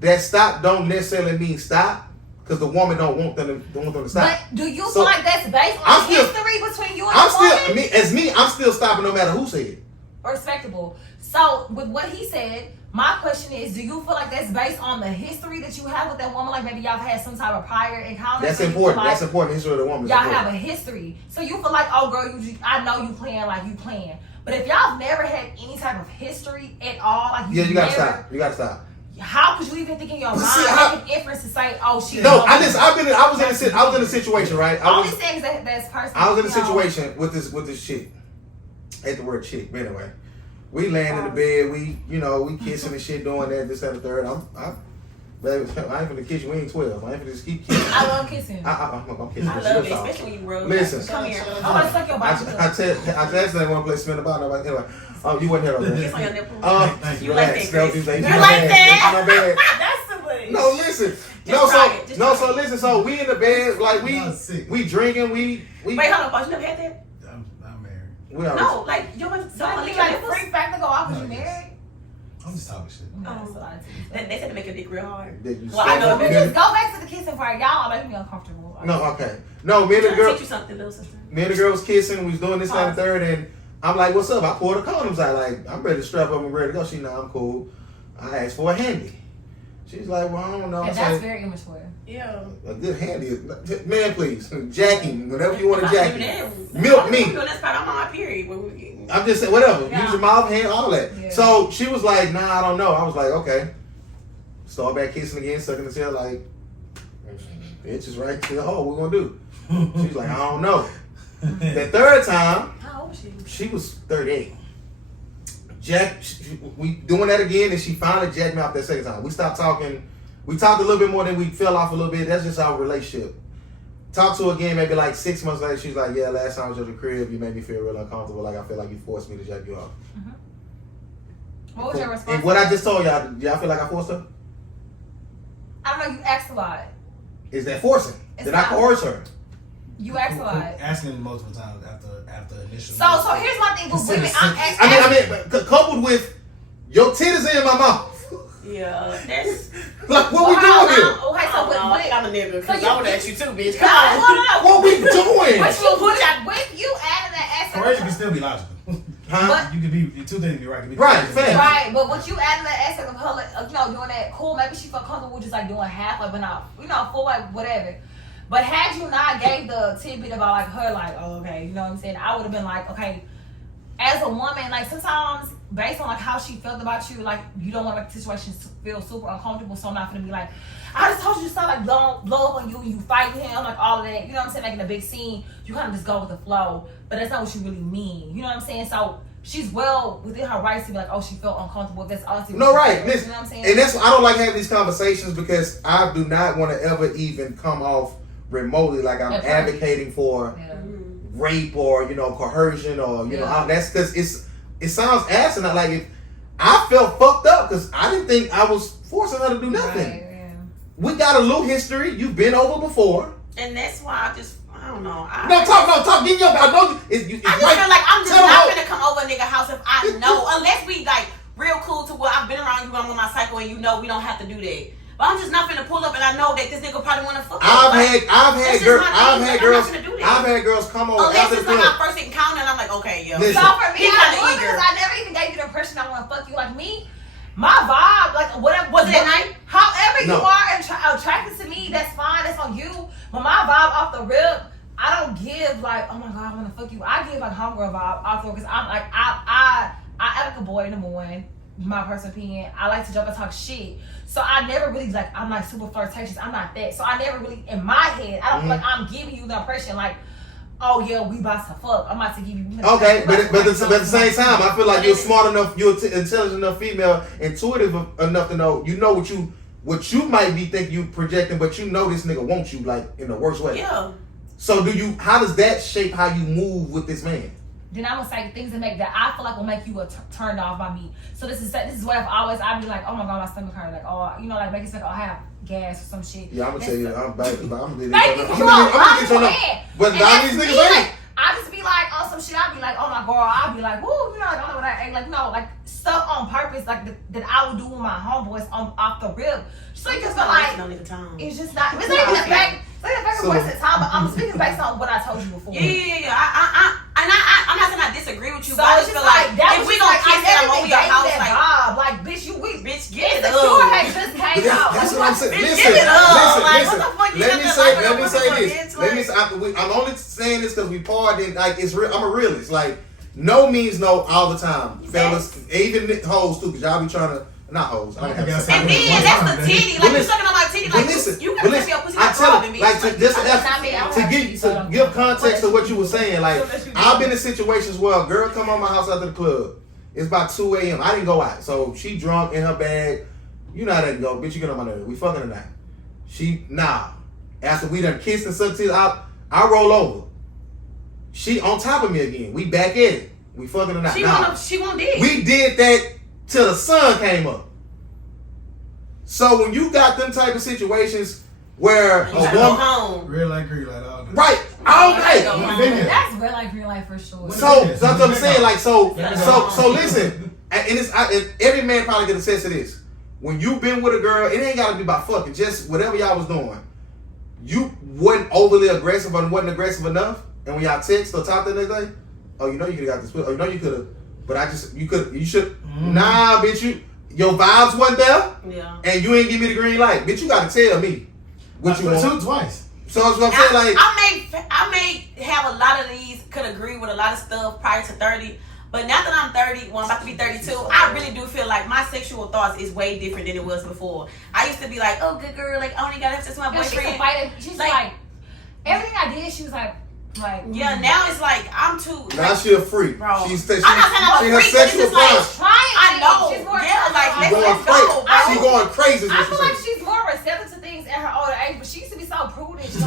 that stop don't necessarily mean stop, because the woman don't want them to stop. But do you feel like that's based on history between you and the woman? I'm still stopping no matter who said it. Respectable. So with what he said, my question is, do you feel like that's based on the history that you have with that woman? Like maybe y'all have had some type of prior encounter. That's important. That's important. History of the woman. Y'all have a history, so you feel like, oh girl, I know you playing like you playing. But if y'all never had any type of history at all, like you gotta stop. You gotta stop. How could you even think in your mind make an inference to say, oh she? No, I was in a situation, right? Only things that's personal. I was in a situation with this chick. I hate the word chick, but anyway. We laying in the bed, we kissing and shit, doing that, this, that, and the third. Baby, I ain't finna kiss you. We ain't 12. I ain't finna just keep kissing. I love kissing. I'm kissing. I love it, especially when you rub. Listen. Come here. I want to suck your body. I asked that one place spin about nobody. Anyway, you wasn't here on Kiss on your that. nipple. You like relax. that, Chris. You like that. My bad. That's the way. No, listen. So listen. So we in the bed, like we drinking. We. Wait, hold on, Boss. You never had that? I'm married. We already, No, like you want Don't lick you your like nipples? freak back to go off because you No, yes. married? I'm just talking shit. That's a lot too. They said to make your dick real hard. Did you Well, I know. We just go back to the kissing part. Y'all are making me uncomfortable. No, okay. No, me and the I'll girl. teach you something, little sister. Me and the girl was kissing. We was doing this and the third, and I'm like, "What's up?" I pulled the condoms out. Like, I'm ready to strap up and ready to go. She, I'm cool. I asked for a handy. She's like, "Well, I don't know." Yeah, that's very immature. Yeah. A good handy, man. Please, jacking whenever you want to If I jack. do that, Milk me. I'm on my period. When we get, I'm just saying, whatever. Yeah. Use your mouth, hand, all that. Yeah. So she was like, "Nah, I don't know." I was like, "Okay." Start back kissing again, sucking the tail. Like, bitch is right to the hole. What we gonna do? She's like, "I don't know." The third time, how old was she? she was 38. We doing that again, and she finally jacked me off that second time. We stopped talking. We talked a little bit more, then we fell off a little bit. That's just our relationship. Talked to her again, maybe like 6 months later. She's like, "Yeah, last time I was at the crib, you made me feel real uncomfortable. Like I feel like you forced me to jack you off." What was your response? And what I just told y'all, y'all feel like I forced her? I don't know. You asked a lot. Is that forcing? It's Did not. I coerce her? You asked a lot. Asking multiple times after initial. So here's my thing with women. I'm asking. I mean, coupled with your titties in my mouth. Yeah, that's. Like, what we doing here? Okay, so I think I'm a nigga because So I would ask you too, bitch. No, Come on. no. What we doing? With you adding that aspect. Coercion can still be logical. Huh? You could be two things. Can be right. Can be Right, coercion. fair. Right, but what you adding that aspect of her, like, doing that cool. Maybe she felt comfortable with just like doing half, like, but not, full, like, whatever. But had you not gave the tidbit about like her, like, oh, okay, you know what I'm saying? I would have been like, okay, as a woman, like sometimes based on like how she felt about you, like you don't want to make the situation feel super uncomfortable. So I'm not gonna be like, I just told you to stop, like blow up on you and you fighting him, like all of that. You know what I'm saying? Making a big scene. You kind of just go with the flow, but that's not what you really mean. You know what I'm saying? So she's well within her rights to be like, oh, she felt uncomfortable. That's honestly No, right. You Listen, know what I'm saying? and that's I don't like having these conversations because I do not want to ever even come off remotely like I'm advocating for rape or coercion or that's because it sounds asinine. Like if I felt fucked up because I didn't think I was forcing her to do nothing. Right, yeah. We got a little history. You've been over before. And that's why I don't know. No, talk. Give your. I know you. I just feel like I'm just not gonna come over a nigga house if I know, unless we like real cool to where I've been around you, I'm on my cycle, and we don't have to do that. But I'm just not gonna pull up and I know that this nigga probably wanna fuck. I've had girls come over unless after it's the like club. our first encounter and I'm like, okay, yeah. Listen. So for me, He kinda eager. I never even gave you the impression I want to fuck you. Like me, my vibe, like whatever. Was it at night? However you No. are attracted to me, that's fine. That's on you. But my vibe off the rip, I don't give like, oh my god, I want to fuck you. I give like homegirl vibe off the rip because I'm like, I act like a boy number one. My personal opinion. I like to joke and talk shit. So I never really like, I'm like super flirtatious. I'm not that. So I never really, in my head, I don't feel like I'm giving you the impression like, oh yeah, we about to fuck. I'm about to give you. Okay, but at the same time, I feel like you're smart enough, you're intelligent enough female, intuitive enough to know, what you might be thinking you projecting, but you know this nigga wants you like in the worst way. Yeah. So how does that shape how you move with this man? Then I'm gonna say things that I feel like will make you turned off by me. So this is what I'd be like, oh my god, my stomach hurt, like, oh, like make it like, oh, I have gas or some shit. Yeah, I'm gonna tell you, I'm gonna get your number. But now these niggas ain't. I just be like, on some shit, I'd be like, oh my girl, I'd be like, woo, I don't know what I ain't like, no, like stuff on purpose, like that I would do with my homeboys off the rip. So you just feel like it's just not. It's not even the fact. It's not even the fact of wasting time, but I'm speaking based on what I told you before. Yeah. I'm not saying I disagree with you, So but I it's just just feel like that if was we just don't like, kiss I and I'm never over even your gave house, you that like, vibe. Like, bitch, bitch, get it Insecure up. had just came out. That's what I'm saying. Bitch, Listen, give it up. Like, listen. what the fuck you Let looking me like say a this. bitch, I'm only saying this because we partying. Like it's real. I'm a realist. Like no means no all the time, fellas. Even hoes too, because y'all be trying to. Not hoes. I don't have to. And then that's the titty. Like you sucking on my titty. Like you can take your pussy I to tell me. you, like to give context to what you were saying. Like I've been in situations where a girl come on my house after the club. It's about 2 a.m. I didn't go out, so she drunk in her bag. You know how that go, bitch. You get on my nerves. We fucking tonight. Nah. After we done kissed and sucked it out, I roll over. She on top of me again. We back at it. We fucking tonight. She won't dick. We did that till the sun came up. So when you got them type of situations where a woman, real life, green light, all good. right, all night. That's real life, real life for sure. So that's what I'm saying. Like so listen, and every man probably can attest to this. When you been with a girl, it ain't gotta be about fucking. Just whatever y'all was doing, you wasn't overly aggressive or wasn't aggressive enough. And when y'all text or talk the next day, oh, you know you could have got this. Oh, you know you could have. But you should. Nah, bitch, your vibes wasn't there. Yeah. And you ain't give me the green light. Bitch, you gotta tell me what you want. Twice. So that's what I'm saying. Like I may have a lot of these, could agree with a lot of stuff prior to 30. But now that I'm 30, well, I'm about to be 32, I really do feel like my sexual thoughts is way different than it was before. I used to be like, oh, good girl, like, I only got access to my boyfriend. She's like, everything I did, she was like, yeah, now it's like, I'm too. Now she a freak. Bro. I'm not saying I'm a freak, but it's just like, I know. She's more let's go, bro. She going crazy. I feel like she's more receptive to things at her older age, but she used to be so prudish. She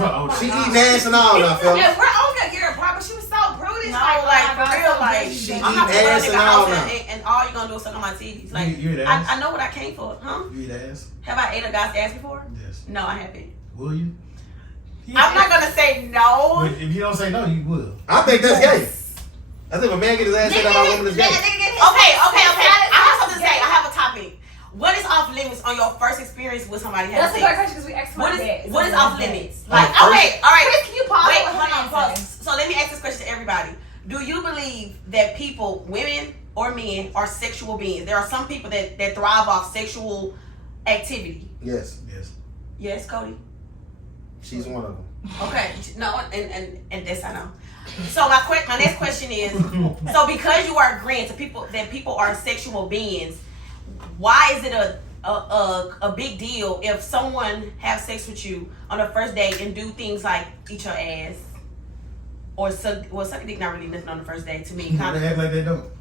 eating ass and all now, fellas. Yeah, we're only a year apart, but she was so prudish. No, like for real, like she I'm not eat ass gonna and all now. and all you gonna do is suck on my titties. Like You eat ass? I know what I came for, huh? You eat ass? Have I ate a guy's ass before? Yes. No, I haven't. Will you? I'm not gonna say no. But if you don't say no, you will. I think that's gay. I think if a man get his ass said about a woman is gay. Okay. I have something to say. I have a topic. What is off limits on your first experience with somebody having sex? That's a great question because we asked my dad. What is off limits? Like, First- okay, all right. Chris, can you pause? Wait, hold on, pause. So let me ask this question to everybody. Do you believe that people, women or men, are sexual beings? There are some people that thrive off sexual activity. Yes. Yes, Cody? She's one of them. Okay, no, and this I know. So my next question is: so because you are agreeing to people that people are sexual beings, why is it a big deal if someone have sex with you on the first date and do things like eat your ass or suck a dick? Not really nothing on the first date to me. They act like they don't.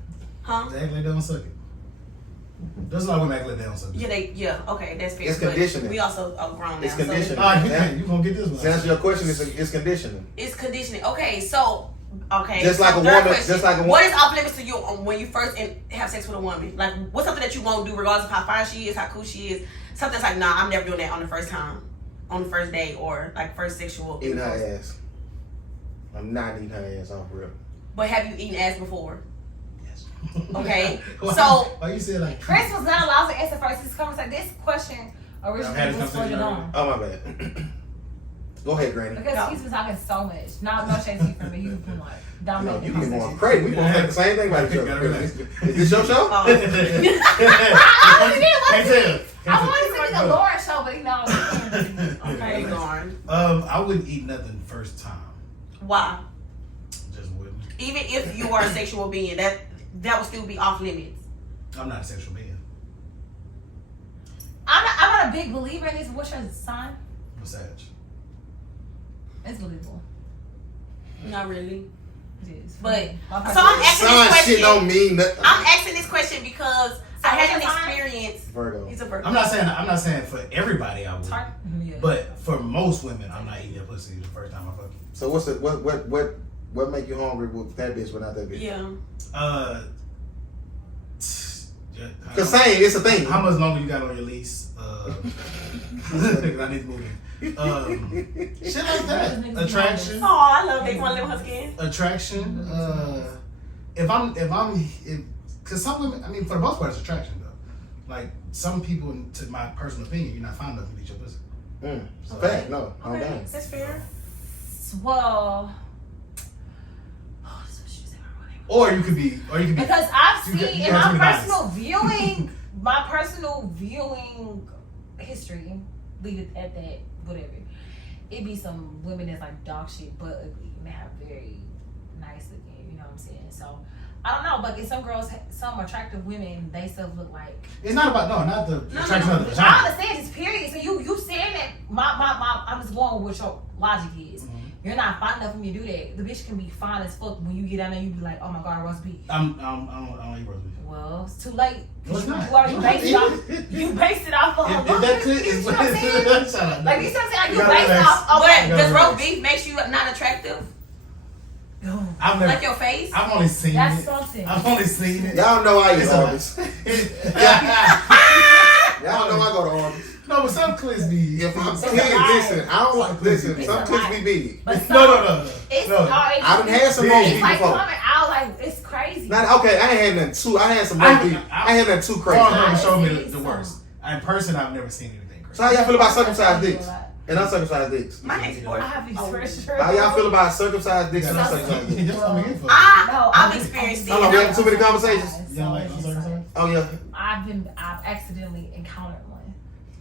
Huh? They act like they don't suck it. There's a lot of women act like they don't suck it. Yeah, okay, that's fair. It's but conditioning. We also are grown now. It's conditioning. So You gonna get this one. To answer your question, it's conditioning. it's conditioning. Okay, so Just like a third woman. question. Just like a woman. What is off limits to you when you first have sex with a woman? Like, what's something that you won't do regardless of how fine she is, how cool she is? Something's like, nah, I'm never doing that on the first time, on the first date, or like first sexual. Eating her ass. I'm not eating her ass off rip. But have you eaten ass before? Yes. Okay, Why so you say like Chris was not allowed to answer first. This question originally was for Jadon. Oh, my bad. Go ahead, Granny. Because he's been talking so much. No shade to you from me. You've been like dominating. You been going crazy. We both think the same thing about each other. Is this your show? I wanted to be the Lauren show, but you know. okay, Lauren. I wouldn't eat nothing first time. Why? Just wouldn't. Even if you are a sexual being, that would still be off limits. I'm not a sexual being. I'm not a big believer in this. What's your sign? Massage. It's believable. Not really. It is. But My so I'm asking this Sign question. shit don't mean nothing. I'm asking this question because I had an what's your sign? experience. Virgo. He's a Virgo. I'm not saying for everybody I would. It's hard. Yeah. But for most women, I'm not eating a pussy the first time I fuck you. So what make you hungry with that bitch but not that bitch? Yeah. Cause same, it's a thing. How much longer you got on your lease? Because I need to move in. Shit like that. Attraction. Oh, I love they want to live with her skin. Attraction. Because some women, I mean, for the most part, it's attraction though. Like some people, to my personal opinion, you're not fond of to eat your pussy. Fact, no. Okay, Okay. that's fair. Well. Or you could be. Because I've You seen in have to my be personal viewing history, leave it at that, whatever. It be some women that's like dog shit but ugly and they have very nice looking, you know what I'm saying? So I don't know, but some girls, some attractive women, they still look like. It's not about not the attraction of the I vagina. understand it's period. So you saying that my I'm just going with what your logic is. Mm-hmm. You're not fine enough for me to do that. The bitch can be fine as fuck. When you get down there, you be like, oh my god, roast beef. I don't eat roast beef. Well, it's too late. No, it's not. You already based it off. You based it off of If that could, you see what I'm saying? Like you see what I'm saying? Like you based it off. But Okay. does roast beef makes you not attractive? I've never. Like your face? I've only seen That's it. something. I've only seen it. Y'all know I eat It's Arby's. Y'all know I go to Arby's. No, but some clips be. If I'm It's kidding, a lie. listen, I don't like listen. It's Some a clips lie. be big. But some, No. It's No. already. I done had some It's roast It's beef like before. coming out like it's crazy. Not, okay, I ain't had nothing too. I had some roast beef. I ain't had nothing too crazy. Carl never showed me I the see worst. In person, I've never seen anything crazy. So how y'all feel about circumcised I do a dicks lot. and uncircumcised dicks? My next I boy. have these fresh How y'all feel about circumcised dicks and Yeah, uncircumcised dicks? Just coming in for it. I've experienced it. Hold on, we having too many conversations. You don't like uncircumcised? Oh yeah, I've accidentally encountered one.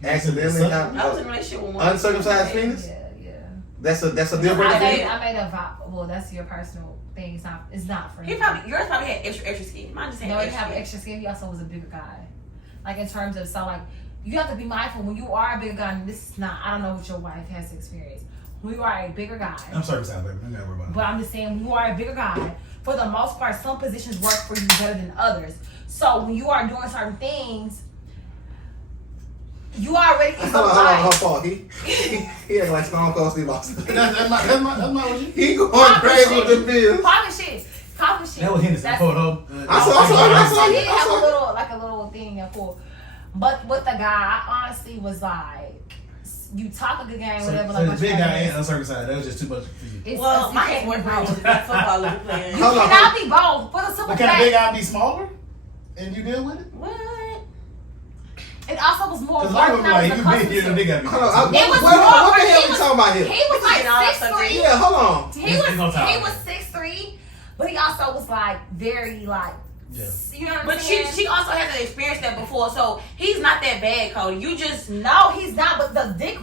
accidentally. I was in a relationship with one. Uncircumcised penis? Yeah. That's a deal breaker. I for you? made a vow. Well, that's your personal thing. It's not for He you. yours probably had extra skin. Mine just had No, he have extra. extra skin. He also was a bigger guy. Like in terms of like you have to be mindful when you are a bigger guy. And this is not. I don't know what your wife has experienced. When you are a bigger guy. I'm circumcised, baby. I'm never about it. But I'm just saying, when you are a bigger guy, for the most part, some positions work for you better than others. So when you are doing certain things, you already it's a Hold on, lie. her fault. He acting like Stone Cold Steve Austin. That's my what you. He going crazy with the bills. Popping shit. That was Henderson. That's- Hold up. I saw He you. didn't have a little thing in for. But with the guy, I honestly was like, you talk a good game, whatever. So like the big guy and uncircumcised. That was just too much for you. it's, Well, you my can't ex be boyfriend both. was a football league player. You Hold on. cannot be both. For the simple But can a big fact, guy be smaller? And you deal with it? What? it also was more Because work I than was I like, was you big, you accustomed the big to. guy. Hold on, It was what the more hell work. we talking about here? He was like Getting all 6'3". Yeah, hold on. He It's gonna was talk. 6'3", but he also was like very like, Yeah. you know what I'm But saying? she also hasn't experienced that before, so he's not that bad, Cody. You just No, he's not. But the dick,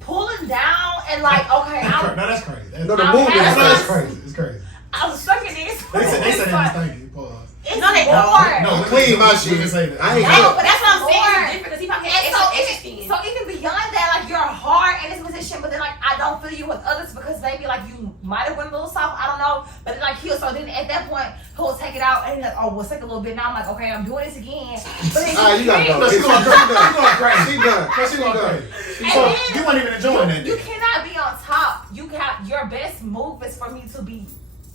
pulling down and like, okay, No, that's crazy. No, the I'm movie is having- That's crazy. crazy. It's crazy. I was sucking this. They said It's that like- was thank you. Pause. It's No, they more. don't. No, I clean my women shit. say that. I ain't No, good. but that's what I'm saying. more. It's different because he probably And had extra skin. so even beyond that, like you're hard in this position, but then like I don't feel you with others because maybe like you might have went a little soft. I don't know, but then like so then at that point he'll take it out and like, oh we'll take a little bit. Now I'm like okay, I'm doing this again. But then Alright, you gotta go. No, she going crazy. She done. No, she going crazy. And So then- you weren't even enjoying that. you day. cannot be on top. You have your best move is for me to be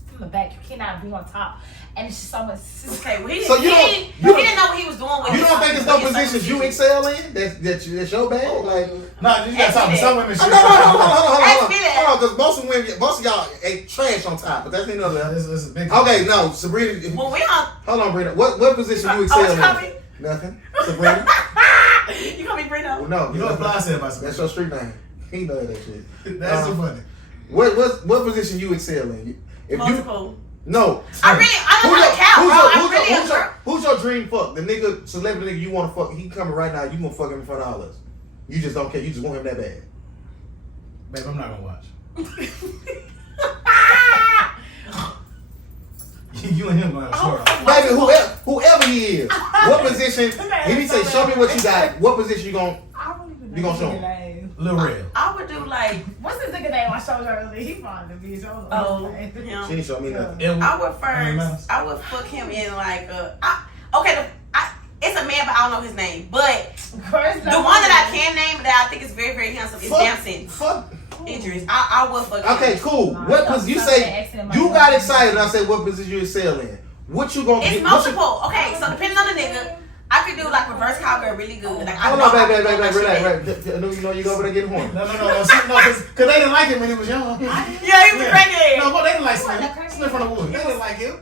from the back. You cannot be on top, and it's just so much. okay. Well, he So you didn't know what he was doing. With You his- don't think there's no with his positions you excel in? That's your bag? Like, No, you got something. Some women no, should. no, hold on. Ask me that. Hold on, because most of y'all ain't trash on top, but that's another. It's a big. Okay, no, Sabrina. When we on, Hold on, Brina. What position you excel what you call in? me? Nothing. Sabrina. You call me Brino? Well, no, You know what Fly said about that's some. your street name. He know that shit. That's so funny. What position you excel in? If you Multiple. no, I'm on the couch, bro. I'm really a girl. who's your dream fuck? The nigga, celebrity nigga you want to fuck? He coming right now. You gonna fuck him in front of all us? You just don't care. You just want him that bad. Babe, I'm not gonna watch. You and him gonna have a short. Baby, whoever he is, what position? If he say, "Show me what you got," what position you gonna show him? Lil Red. I would do like, What's this nigga name I showed you earlier? He fine to be so. She him. ain't show me nothing. I would fuck him in like it's a man, but I don't know his name. But the one that I can name that I think is very, very handsome is Damson Fuck. Idris. I would fuck him. Okay, cool. What position you say? You got excited. And I said, what position you excel in? What you gonna It's get? multiple. Okay, so depending on the nigga, I could do like reverse cowgirl really good. Like, Hold on, baby, relax. I know you know you go over there getting horny. No, because they didn't like him when he was young. Yeah, he was a crackhead. No, but they didn't like Slim. Slim from the woods. They didn't like him.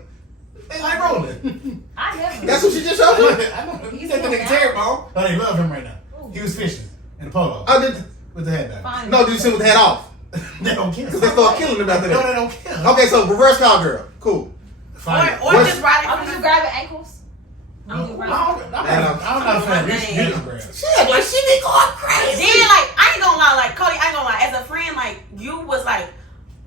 They like rolling. I never. That's what she just showed you. I know. You said the nigga terrible. No, they love him right now. He was fishing in the polo I did. with the head down. Fine. No, did you see with the head off? They don't care. Because they start killing him after No, that. they don't care. Okay, so reverse cowgirl. Cool. Fine. Or What's- just riding I'm from just the grabbing ankles. I'm not a fan. You can grab. Shit, like she be going crazy. Then like I ain't gonna lie, like Cody, I ain't gonna lie. As a friend, like you was like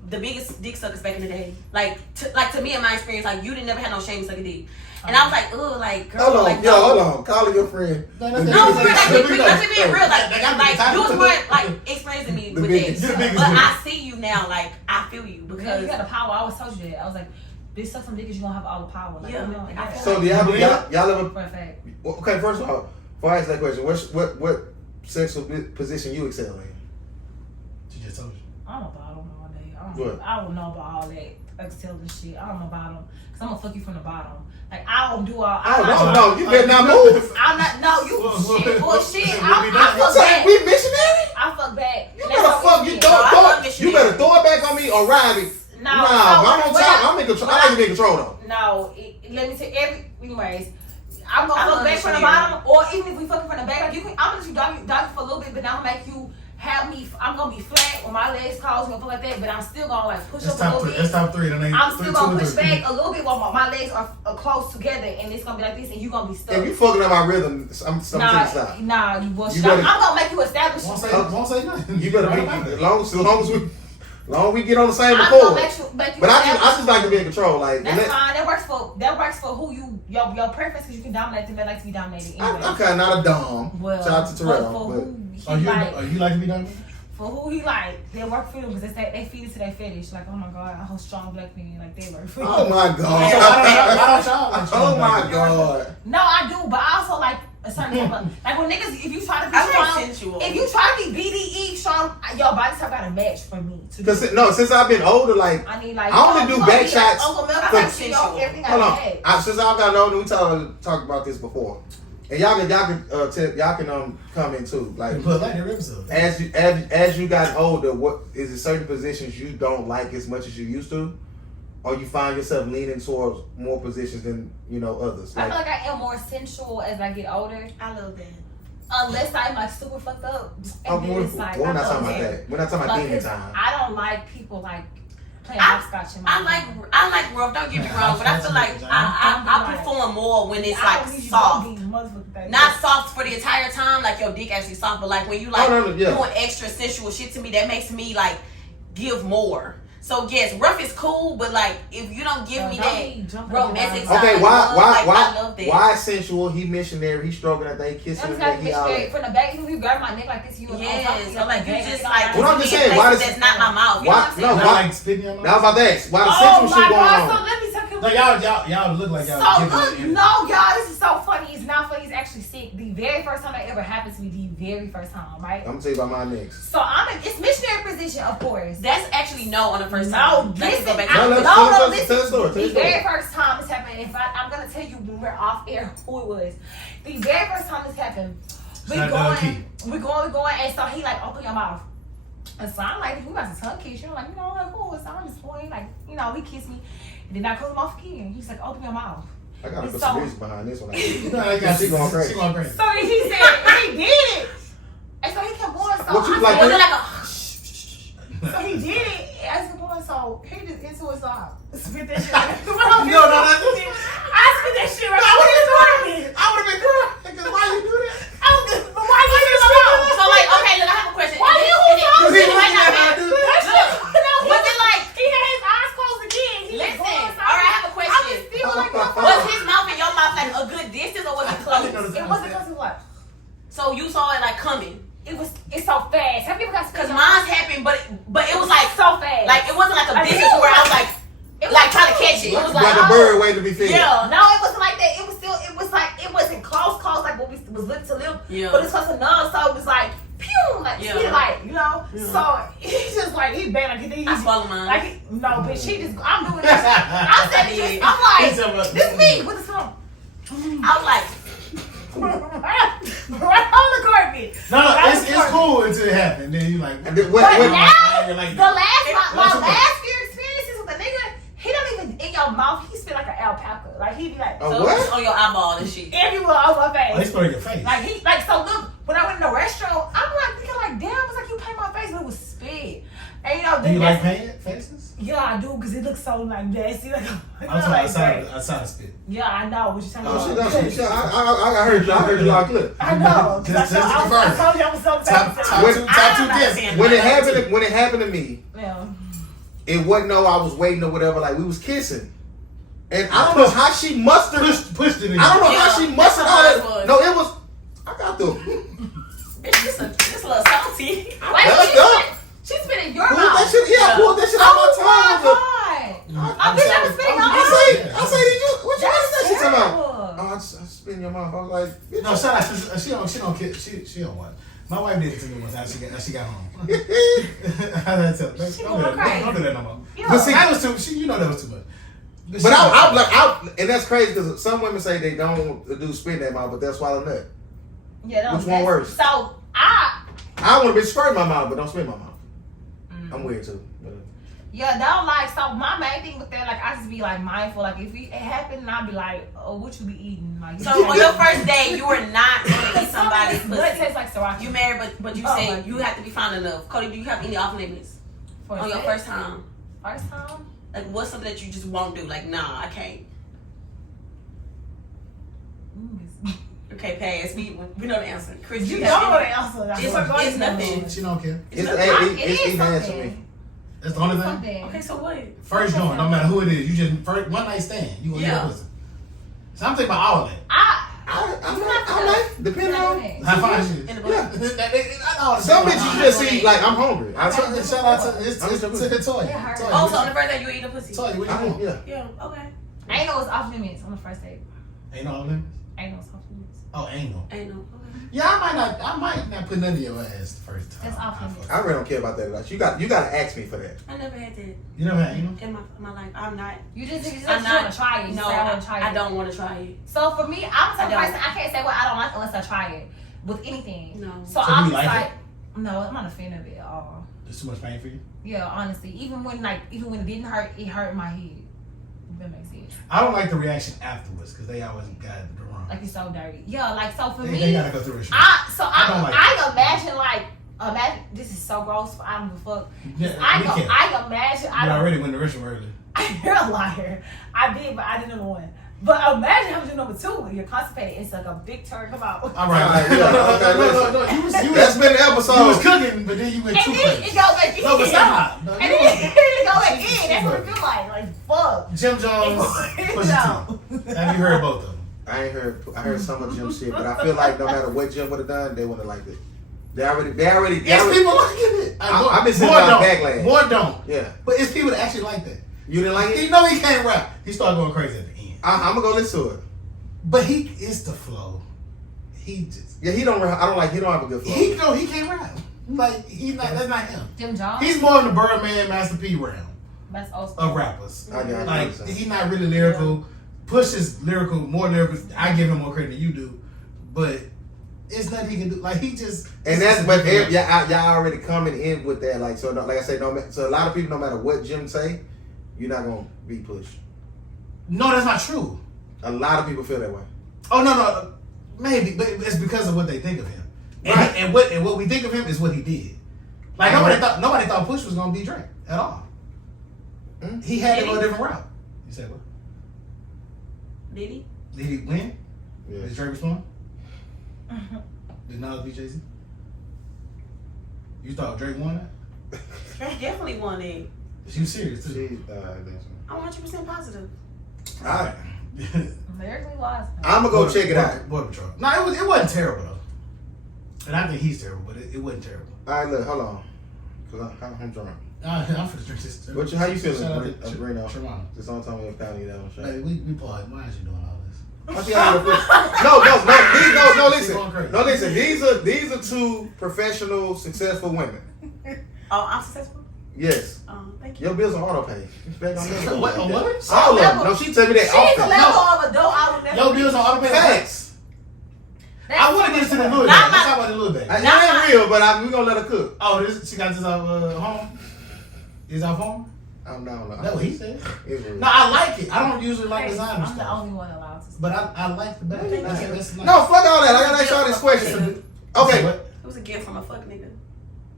the biggest dick suckers back in the day. Like to me in my experience, like you didn't never have no shame to suck a dick. And I was like, ugh, like girl, Hold on, like yo, hold on. Call your friend. No, for real, like being real, like you was more like experiencing me with that. But I see you now, like I feel you because you got the power. I always told you that. I was like, bitch, suck some dick, you gonna have all the power. Like, yeah. You know, like, I feel So like y'all ever? for a fact. Okay, first of all, before I ask that question, what sexual position you excel in? She just told you. I'm a bottom all day. What? I don't know about all that excelling shit. I'm a bottom. Cause I'm gonna fuck you from the bottom. Like I don't do all. No, you better not move. I'm not. No, you shit, bullshit. I You fuck saying back. we missionary? I fuck back. You better fuck. You better throw it back on me or ride me. No, I'm on top. I'm in control. I like to be in control though. No, let me say anyways. I'm gonna fuck love back this from the shit. bottom, or even if we fucking from the back, like you can. I'm gonna let you dog for a little bit, but now I'm gonna make you have me. I'm gonna be flat with my legs crossed, gonna feel like that, but I'm still gonna like push up a little bit. That's top three. I'm still gonna push back a little bit while my legs are close together, and it's gonna be like this, and you gonna be stuck. If you fucking up my rhythm, I'm stop. Nah, you bullshit. You better- I'm gonna make you establish. Won't say nothing. You better be as long as we get on the same I'm accord. gonna make you But I establish. just like to be in control. Like That's fine. That works for who your preference, because you can dominate them that like to be dominated. Anyway. I'm kind of not a dom. Well, Shout out to but Terrell. for But who he like, You like to be dominated? for who he like, they work for them because they feed into their fetish. Like, oh my god, I hold strong black men. Like they work for you. oh my So god. why don't y'all like Oh my like god. No, I do, but I also like a certain type of, like when niggas, if you try to be I like strong, sensual. if you try to be BDE strong, your body type got to match for me. Since I've been older, like I need like I only do back shots. Uncle Mel, for- everything Hold I on. Since I've gotten older, we talked about this before, and y'all can come in too. Like put like every episode. as you got older, what is it? Certain positions you don't like as much as you used to, or you find yourself leaning towards more positions than others. I feel like I am more sensual as I get older. I love that. Unless I'm like super fucked up. And then we're it's like, not I talking love about that. We're not talking about Like, demon it's- time. I don't like people like playing hopscotch in my I like rough. Don't get me wrong, but I feel like I perform more when it's like soft. Not soft for the entire time, like your dick actually soft, but like when you like doing extra sensual shit to me, that makes me like give more. So yes, rough is cool, but like if you don't give me that romantic side, Okay, I love that. why sensual? He missionary. He stroking that thing, kissing him. He all that. From the back, if you grab my neck like this, you Yes, I'm like you just like What I'm just saying, why does that's not my mouth? You know what I'm no, saying? why? Like spitting your mouth? That was about to ask. Why the Oh sensual my shit going god! So on? let me tell you. No, y'all look like y'all. So giving look, it no, y'all, this is so funny. It's not funny. It's actually sick. The very first time that ever happened to me, the very first time, right? I'm gonna tell you about my next. So it's missionary position, of course. That's actually no on the first No, time. listen, Go back I- to No, the- tell the listen. story. The very first time this happened, I'm gonna tell you when we're off air who it was. The very first time this happened, we're going, and so he like, open your mouth. And so I'm like, we about to tongue kiss. You're like, like, cool. So I'm just going, like, he kissed me. And then I close him off again. He's like, open your mouth. I gotta put So- some music behind this one. You know, I got She going crazy. She going crazy. So then he said, he did it. And so he kept going. So What you I like? said, Was it like a? so he did it. As he going, so he just into his spit that shit. No, I spit that shit right. I would have been crying. Because why you do that? But why you do that? So like, okay, look, I have a question. Why you Because he right now, I do that. Was it like? He had his eyes closed again. He was Listen, going all right, I have a question. I was still like, Was his mouth and your mouth like a good distance, or was it close? it wasn't close to what? So you saw it like coming. It's so fast. Have people got Cause mine's happened, but it was like so fast. like it wasn't like a Like, distance where I was like trying to catch it. It was Like like a bird waiting to be fed. yeah. No, it wasn't like that. It was like, it wasn't close like what we was lip to lip. Yeah. But it's close enough, so it was like, pew, like, Yeah. speed light, So he's just like, he bad, like, I swallowed mine. Like, no, bitch, I'm doing this. I said this. I'm like, this me with the song. I was like, right on the carpet. No, Right it's on the cool until it happened. Then you like, And then But now, like the last, my What's last few experiences with the nigga, he don't even, in your mouth, he spit like an alpaca. Like, he be like, Oh, so what? it's on your eyeball and shit. everywhere on my oh, face. they spray your face. Like, so look, when I went in the restaurant, I'm like, thinking like, damn, it's like you paint my face, but it was spit. And Do you like painted faces? Yeah, I do, because it looks so like nasty. Like, I'm talking outside of spit. yeah, I know what you're talking Oh, about. I heard you. I heard you loud clip. I know. Just to I confirm. told you I was so Top fast. two guests. When it happened to me, Yeah. it wasn't no I was waiting or whatever. Like we was kissing, and I don't know how she mustered. Pushed it in. I don't know how she mustered all that. No, it was. I got the. Bitch, this a little salty. She spit in your Pulled mouth. that shit. Yeah, I pulled that shit out my tongue. I bitch, I was spitting on I say, did you? What you was that shit talking about? about? Oh, I spit in your mouth. I was like, bitch. No, shout out. She don't watch. My wife did it to me one time. She got home. I had to tell her, don't do that no more. Yeah. But see, that was too. You know that was too much. But I'm like, and that's crazy because some women say they don't do spit in their mouth, but they'll swallow nut. Yeah, which one worse? So I want a bitch squirt in my mouth, but don't spit in my mouth. I'm weird too. But, yeah, don't like. So my main thing with that, like, I just be like mindful. Like, if it happened, I'd be like, oh, what you be eating? Like, So on your first day, you were not gonna eat somebody's But it pussy. tastes like sriracha. You married, but you Oh, say like- you have to be fine enough. Cody, do you have any off limits For on your sex? first time? First time? Like, what's something that you just won't do? Like, nah, I can't. Okay, pass. We know the answer. Chris, You you don't have know any- the answer. Like, It's- we're going it's to nothing. know. She don't care. it's It is eating ass for me. something. That's the only thing. Something. Okay, so what? First joint, no matter who it is, you just first one night stand. You gonna Yeah. get a pussy. So I'm thinking about all of that. I like, depending on. How fine she is. In the Yeah. book. Some bitches you just see, like, I'm hungry. Shout out to it's to the toy. Yeah, her. Toy, Oh, so on the first day you eat a pussy? Toy, what you want? Yeah. Yeah. Okay. I ain't know it's off limits on the first date. Ain't no limits. I ain't know it's off limits. Oh, ain't no. Ain't no. Okay. Yeah, I might not put none of your ass the first time. That's off limits. I really don't care about that. Like, you got to ask me for that. I never had that You never had anal? in my life. I'm not. You just I'm want to try it. You No, say, I want to try it. I don't want to try it. So for me, I'm the I don't. person, I can't say what I don't like unless I try it with anything. No. So So do I'm you just like like, no, I'm not a fan of it at all. It's too much pain for you? Yeah, honestly, even when it didn't hurt, it hurt my head. If that makes sense. I don't like the reaction afterwards because they always got the wrong. Like it's so dirty. Yeah, like so for They me, gotta go through a shit. I don't like imagine this is so gross. I don't give a fuck. Yeah, we can't. I imagine. I You don't. already went to restaurant early. You're a liar. I did, but I did number one. But imagine having number two when you're constipated. It's like a big turd come out. All right. All right, yeah, okay, You was That's been the episode. you was cooking, but then you went And too then it close. goes back in. No, but stop. No, And you then wasn't. it go back in. That's what it feel like. Like fuck. Jim Jones, Pusha T. Have you heard both of them? I heard some of Jim's shit, but I feel like no matter what Jim would have done, they wouldn't have liked it. They already. It's people liking it. I've been seeing more a lot of don't. backlash. More don't. Yeah. But it's people that actually like that. You didn't like He it? know he can't rap. He started going crazy at the end. I'm gonna go listen to it. But he is the flow. He just Yeah, he don't have a good flow. he can't rap. Like he's not. That's not him. Jim Jones. He's more in the Birdman, Master P realm That's old school. of rappers. I got Like it. he's not really lyrical. Push is lyrical, more lyrical. I give him more credit than you do, but it's nothing he can do. Like he just And that's but y'all already coming in with that. Like so, like I say, so a lot of people, no matter what Jim say, you're not gonna be pushed. no, that's not true. A lot of people feel that way. Oh no, maybe, but it's because of what they think of him. And, Right. and what we think of him is what he did. Like nobody thought Push was gonna be Drake at all. Mm. He had to go a different route. You said what? Did he? Did he win? Yeah. Did Drake respond? Did Nas beat Jay-Z? You thought Drake won that? Drake definitely won it. She was serious too. I'm 100% positive. Alright. Lyrically wise. I'm gonna go check it out. Border Patrol. No, it wasn't terrible though. And I think he's terrible, but it wasn't terrible. Alright, look, hold on. Cause I'm drunk. I'm finna drink this. How you feeling, Shout out to Brino? Tremont. Just don't tell me you're pounding you down. Hey, we pause. Why is you doing all this? Why she out here no, She's going crazy. listen. These are two professional, successful women. Oh, I'm successful? Yes. Thank you. Your bills are auto pay. Back on them. What? On what? All of them. No, she tell me that She's a often. level of adult I would never Your be. bills on auto pay. Facts. I want to get to the little bit. Not Let's my- talk about the little bit. It ain't real, but we gonna let her cook. Oh, she got this off home. Is off home? I'm down. That's what he said. It's real. No, I like it. I don't usually like designer I'm the stuff, only one allowed to. but I like the bag. That's nice. No, fuck all that. I gotta ask y'all this question. Okay. What? It was a gift from a fuck nigga.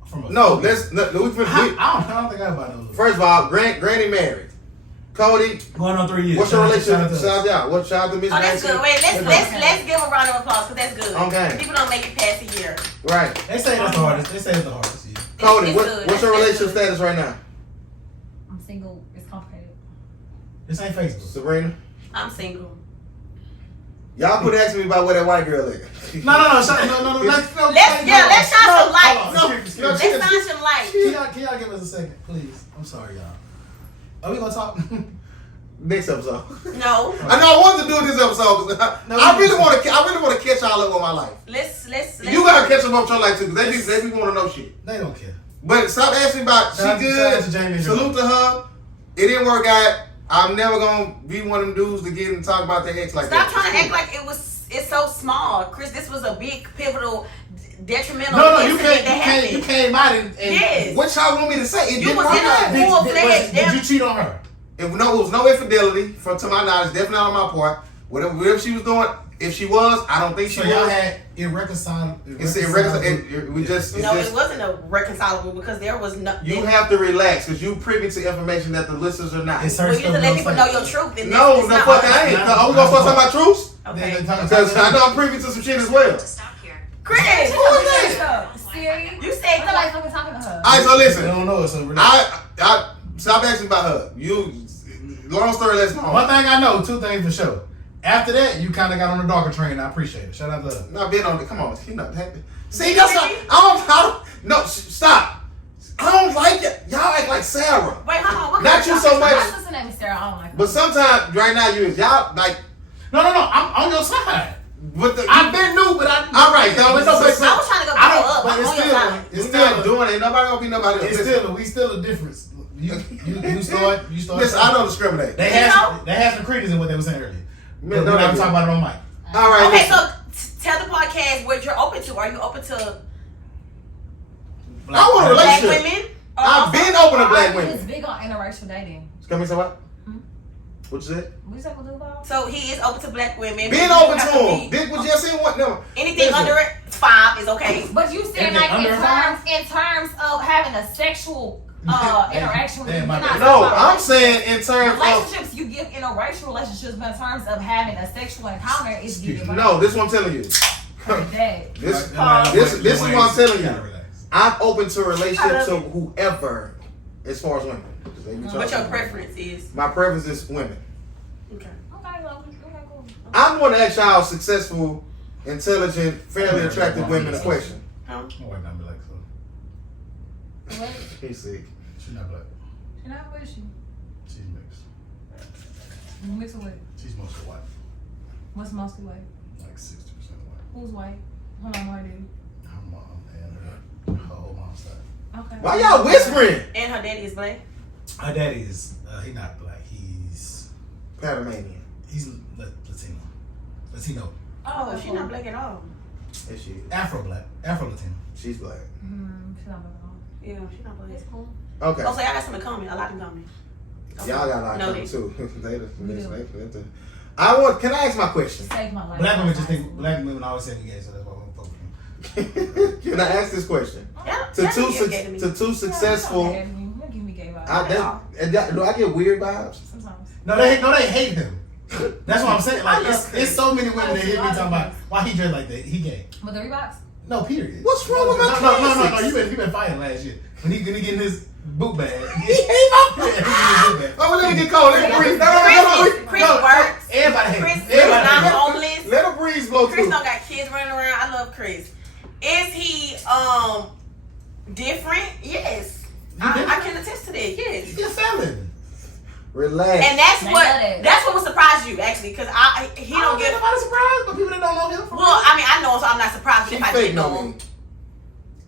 From a No, I don't think I buy those. First of all, Granny married. Cody, Going on 3 years. what's your relationship? Shout out to us. Shout out. Shout out to Miss Oh, that's Nancy. good. Wait, let's give a round of applause because that's good. Okay. People don't make it past a year. Right. They say that's the hardest. They say it's the hardest. Yeah. Cody, It's what's good. your That's relationship good. status right now? I'm single. It's complicated. This ain't Facebook. Sabrina, I'm single. y'all quit asking me about where that white girl is. No. Let's Let's shine some light. Let's shine some light. Can y'all give us a second, please? I'm sorry, y'all. Are we gonna talk? Next episode. No. I know I wanted to do this episode because I really want to catch y'all up on my life. Let's. You gotta catch them up on your life too, because they be want to know shit. They don't care. But stop asking about she good. Salute to her. It didn't work out. I'm never gonna be one of them dudes to get and talk about their ex like that. Stop trying to act like it's so small, Chris. This was a big, pivotal, detrimental incident that happened. You came out and yes. What y'all want me to say? It You didn't was work in a out. full-fledged. Did you cheat on her? It was no infidelity, to my knowledge, definitely not on my part. Whatever she was doing, if she was, I don't think she was. So y'all had irreconcilable. It's irreconcilable. It wasn't irreconcilable because there was no. You have to relax because you privy to information that the listeners are not. It's Well, you have to let people know your truth. And No, the fuck I ain't. Are we gonna start talking about truths? Okay. Because I know I'm privy to some shit as well. Chris, Who is that? Siri. you said Nobody fucking talking to her. Alright, so I listen. don't know. So I stop asking about her. Long story less long. one thing I know, two things for sure. After that, you kind of got on the darker train. I appreciate it. Shout out to her. Not being on the. Come on, you know. See, that's not. No, stop. I don't like it. Y'all act like Sarah. Wait, hold on. Not you so much. My sister named Sarah. I don't like her. But sometimes, right now, y'all like. No. I'm on your side. But I've been new, but I. All right, though. But no, I was trying to go I don't. up. But I'm on your side. it's We're not still doing it. Nobody gonna be nobody else. we still a difference. You start. Listen, I don't discriminate. They had some credence in what they were saying earlier. We're not talking about it on mic. All right. Okay, listen. so tell the podcast what you're open to. Are you open to I want a black relationship. women? I've been open to black He's women. big on interracial dating. Come here, say what? What you said? What you say we'll do about? So he is open to black women. Being You open to have them. be- Did what you seen? What? No. Anything Listen. under 5 is okay. But you said Anything like under in terms of having a sexual interaction with Damn, you. my You're not bad. No, talking about I'm saying in terms of. relationships. You give interracial relationships, but in terms of having a sexual encounter, it's different. No, this is what I'm telling you. That. This is what I'm telling you. I'm open to a relationship to whoever, as far as women. What your preference is? My preference is women. Okay. Okay, well, okay, cool. I'm going to ask y'all successful, intelligent, fairly attractive women a question. Huh? My wife not black, so What? He's sick. she's not black. She not with you. She's mixed. You mix it with. She's mostly white, What's mostly white? like 60% white. Who's white? Hold on, white dude. Her mom and her whole mom's side. Okay. Why y'all whispering? And her daddy is black. Her daddy is he not black. He's Panamanian. Latino, Oh, she's not black at all. Yes, she is. Afro Latino. She's black. She's not black at all. Yeah, she's not black. It's cool. Okay. Oh, so y'all got something in common. A lot in common. Y'all got a lot No, coming they- too. We do. Can I ask my question? Saved my life. Black women just think black women always say we gay, so that's why we fuck with them. Can I ask this question? Yeah, To that's two what you're getting me. successful. Don't give me gay vibes. Do I get weird vibes? Sometimes. No, they hate him. That's what I'm saying. Like I love it's so many women that hear me talking about why he dressed like that. He gay. But the Reeboks? No, period. What's wrong with my No, classics? you been fighting last year when he getting his boot bag. He hate my Yeah, Oh, let me get cold. Let me breathe. No, Chris works. Everybody hates Chris him. is Everybody not hates him. homeless. Let a breeze blow Chris through. don't got kids running around. I love Chris. Is he different? Yes. I can attest to that. Yes. He's a felon. Relax. And that's They what know that. that's what would surprise you actually, because he don't get get. nobody surprised, but people that don't know him. Well, I mean, I know him, so I'm not surprised. She But if I fake didn't know know him, me.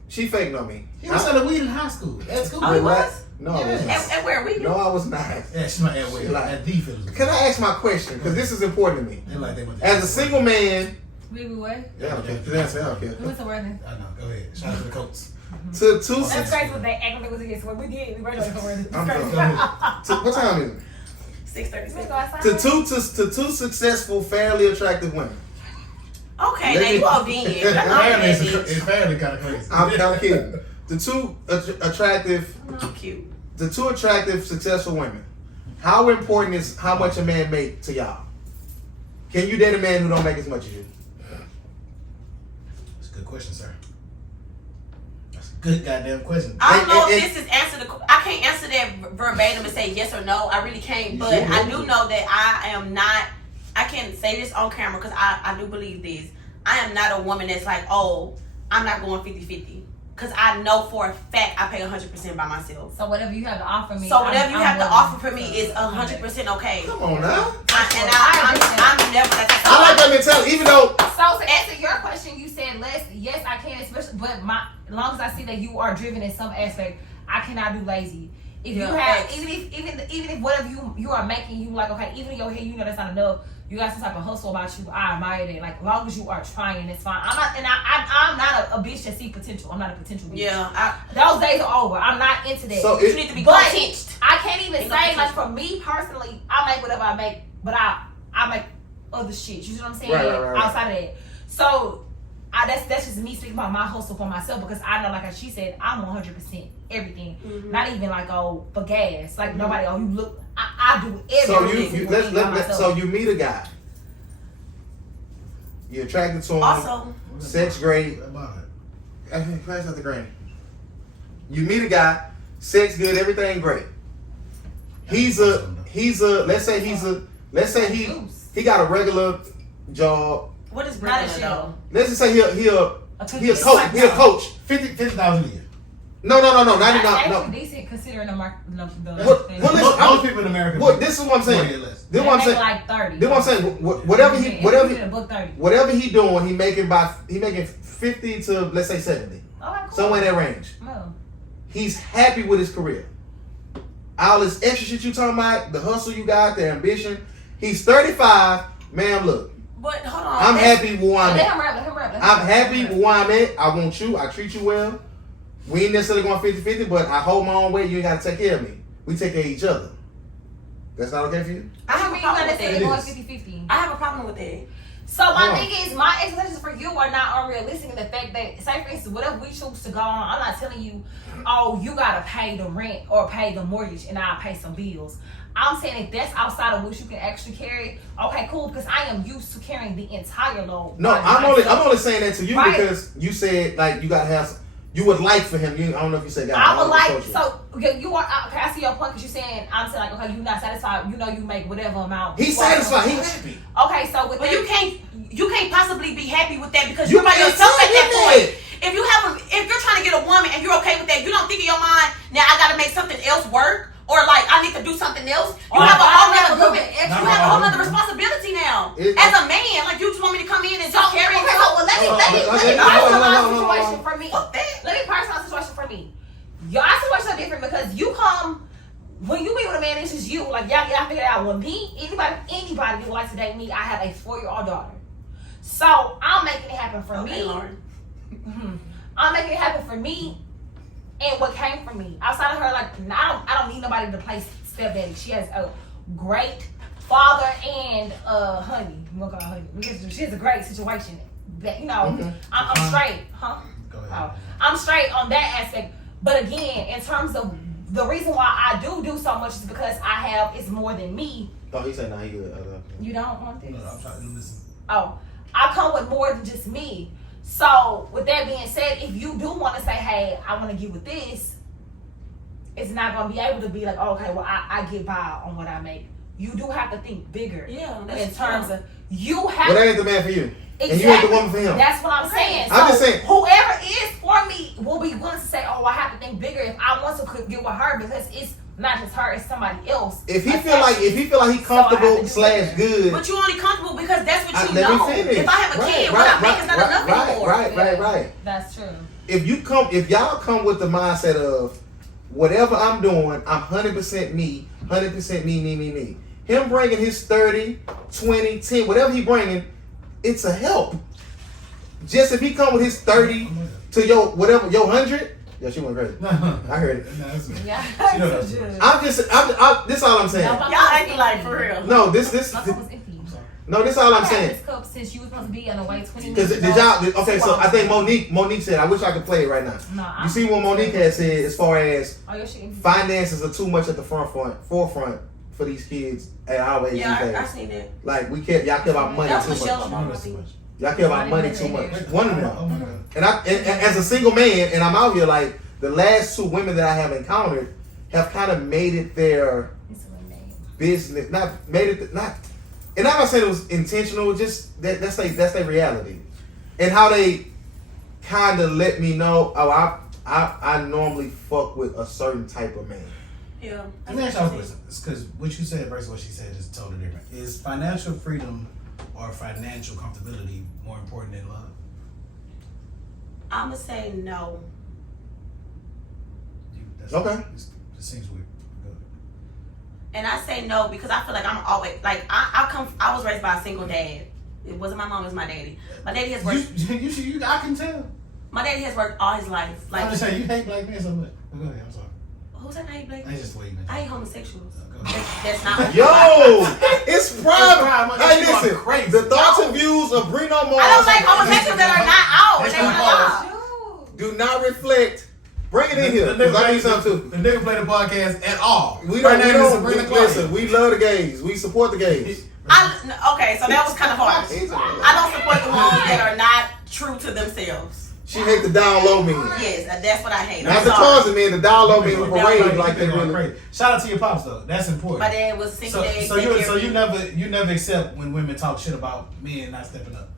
She fake know me. He was selling weed in high school. At school. Oh, he was? No, I was Yes. not. and where we? No, I was not. Yeah, she's not at way. At the fellas. Can I ask my question? Because this is important to me. They like they went to As a single man, We what? yeah, okay. That's okay. We went to Worthing. I know. Go ahead. Shout out to the Colts. To two, That's crazy what they act like it was against what we did. We were going to Worthing. I'm It's drunk. crazy. What time is it? 6:36. We go outside. To two successful, fairly attractive women. Okay, Let now me- you all being. Apparently, it's apparently kind of crazy. I'm kidding. The two attractive, Cute. the two attractive, successful women. How important is how much a man make to y'all? Can you date a man who don't make as much as you? That's a good question, sir. That's a good goddamn question. I don't know if this is I can't answer that verbatim and say yes or no. I really can't. But I do know that I am not. I can't say this on camera because I do believe this. I am not a woman that's like, oh, I'm not going 50-50. Because I know for a fact I pay 100% by myself. So whatever you have to offer me. So whatever you have to offer for me is 100% okay. Come on now. I'm never that. I like that mentality, even though. So to answer your question, you said yes, I can, especially, but as long as I see that you are driven in some aspect, I cannot do lazy. If you have, even if whatever you are making, you like, okay, even in your head, you know that's not enough. You got some type of hustle about you. I admire that. Like, as long as you are trying, it's fine. I'm not a bitch that see potential. I'm not a potential bitch. Yeah. Those days are over. I'm not into that. So you need to be content. I can't even say, like, for me personally, I make whatever I make, but I make other shit. You know what I'm saying? Right. Outside of that. So, that's just me speaking about my hustle for myself because I know, like she said, I'm 100% everything. Mm-hmm. Not even like, oh, for gas. Like, nobody, oh, you look, I do everything. So you meet a guy. You're attracted to him. Also, sex great. Pass out the grain. You meet a guy, sex good, everything great. He's a let's say he got a regular job. What is regular though? Let's just say he a coach. He a coach. 50,000 a year. No, not actually decent considering the market. Most people in America. This is what I'm saying. This is what I'm saying. Like 30. This is what I'm saying. Whatever he doing, he making 50 to let's say 70. Okay, cool. Somewhere in that range. Oh. He's happy with his career. All this extra shit you talking about, the hustle you got, the ambition. He's 35. Man, look. But hold on. I'm happy where I'm at. I'm happy where I'm at. I want you. I treat you well. We ain't necessarily going 50-50, but I hold my own weight. You ain't got to take care of me. We take care of each other. That's not okay for you? I have a problem with that. Going 50-50. I have a problem with that. So my thing is, my expectations for you are not unrealistic in the fact that, say for instance, whatever we choose to go on, I'm not telling you, oh, you gotta pay the rent or pay the mortgage and I'll pay some bills. I'm saying if that's outside of what you can actually carry, okay, cool, because I am used to carrying the entire load. No, I'm only saying that to you because you said like you gotta have. You would like for him. I don't know if you said God. I would like. So you are. Okay, I see your point because you're saying I'm saying like, okay, you're not satisfied. You know, you make whatever amount. He's satisfied. He's happy. Okay, so with you can't possibly be happy with that because you're by yourself at that point. If you're trying to get a woman and you're okay with that, you don't think in your mind now I got to make something else work or like I need to do something else. You have a whole other responsibility now as a man. Like you just want me to come in and just carry it. Let me personalize the situation for me. Let me personalize the situation for me. Your situation is different because you come when you be with a man. It's just you. Like y'all figure it out. With me, anybody that would like to date me, I have a 4-year-old daughter. So I'm making it happen for me. Lauren. I'm making it happen for me. And what came from me, outside of her, like I don't need nobody to play stepdaddy. She has a great father and honey. I'm gonna call her honey because she has a great situation. That I'm straight, huh? Go ahead. I'm straight on that aspect. But again, in terms of the reason why I do so much is because it's more than me. Oh, he said no. He good. You don't want this? No, I'm trying to listen. Oh, I come with more than just me. So, with that being said, if you do want to say, hey, I want to get with this, it's not going to be able to be like, oh, okay, well, I get by on what I make. You do have to think bigger. Yeah. In terms of, you have Well, that ain't the man for you. Exactly. And you ain't the woman for him. That's what I'm saying. I'm just saying. Whoever is for me will be willing to say, oh, I have to think bigger if I want to get with her because it's not just her, it's somebody else. If he feel like he comfortable / good. But you only comfortable because that's what you let know. me finish. If I have a kid, what I make is not enough anymore. Right. That's true. If y'all come with the mindset of whatever I'm doing, I'm 100% me, 100% me. Him bringing his 30, 20, 10, whatever he bringing, it's a help. Just if he come with his 30 to your 100. Yeah, she went crazy. I heard it. This is all I'm saying. Y'all acting like for real. No, this is all I'm saying. This cup since you was supposed to be on the way 20 Because minutes. okay, so I think Monique said, I wish I could play it right now. You see what Monique has said as far as finances are too much at the forefront for these kids at our age. Yeah, I seen that. Like y'all care about money too much. Y'all care about money too much. One of them. And as a single man, and I'm out here like, the last 2 women that I have encountered have kind of made it their business, and I'm not saying it was intentional, just that's their reality, and how they kind of let me know, I normally fuck with a certain type of man. Yeah. Let me ask y'all a question. It's because what you said versus what she said is totally different. Is financial freedom or financial comfortability more important than love? I'm gonna say no. Okay. It seems weird. Good. And I say no because I feel like I'm always like I was raised by a single dad. It wasn't my mom, it was my daddy. My daddy has worked. I can tell. My daddy has worked all his life. Like I'm just saying, you hate black men so much. Go ahead. I'm sorry. who said I hate black? That's just the way you mentioned. I hate homosexuals. Go ahead. That's not. Yo, it's private. Hey, It's listen, crazy. the thoughts and views of Bruno Mars I don't like homosexuals that are not out. That's They want not to lie. do not reflect. Bring it in here, because I need something too. The nigga play the podcast at all. We don't Sabrina Clark. listen, we love the gays. We support the gays. Okay, so that was kind of hard. I don't support the ones that are not true to themselves. She hate the down low men. Yes, that's what I hate. Not I'm the sorry. closet men, the down low men who parade like they really. Crazy. Shout out to your pops though. That's important. My dad was single. So you never accept when women talk shit about men not stepping up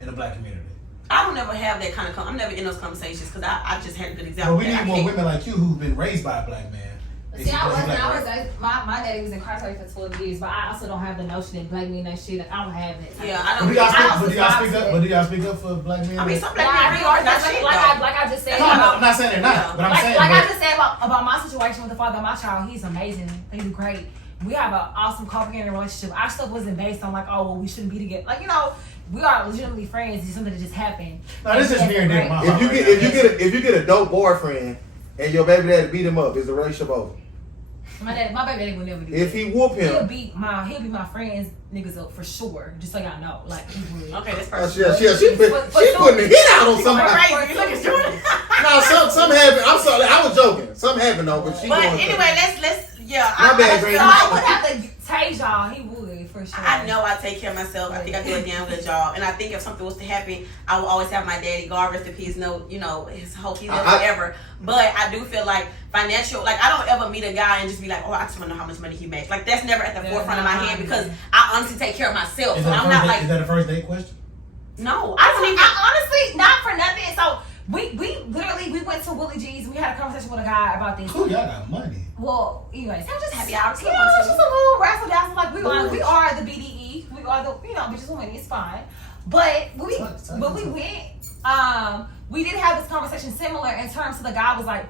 in the black community. I don't ever have that kind of. I'm never in those conversations because I just had a good But example. we need more women like you who've been raised by a black man. See, my daddy was incarcerated for 12 years, but I also don't have the notion that black men that shit. I don't have that. Yeah, I don't. But do y'all speak up for black men? I mean, some black men really are not shit. Like I just said. No, I'm not saying they're not, but I'm saying. I just said about my situation with the father of my child, he's amazing. He's great. We have an awesome complicated relationship. Our stuff wasn't based on like, oh, well, we shouldn't be together. Like, you know, we are legitimately friends. It's something that just happened. No, this is near and dear to my heart. If you get a dope boyfriend and your baby daddy beat him up, is the relationship over? My baby daddy will never do If that. he whoop him, he'll beat my friends niggas up for sure. Just so y'all know, like he would. Okay, that's she putting the hit out on somebody. Crazy. Look at Jordan. No, some happened. I'm sorry, I was joking. Some happened though, but she. But going anyway, let's My bad, Green. I would have to tase y'all. He would for sure. I know I take care of myself. I think I do a damn good job. And I think if something was to happen, I will always have my daddy, God rest in peace, his hope he's there forever. But I do feel like financial, like I don't ever meet a guy and just be like, oh, I just want to know how much money he makes. Like that's never at the forefront of my head because I honestly take care of myself. Is So I'm not like. Is that a first date question? No, I don't even. honestly, not for nothing. So we literally went to Willie G's. We had a conversation with a guy about this. Cool, y'all got money. Well, anyways, I'm just happy I was you know, it's just a little razzle dazzle. Like we are the BDE. We are the bitches and women. It's fine. But we went. We did have this conversation similar in terms of the guy was like,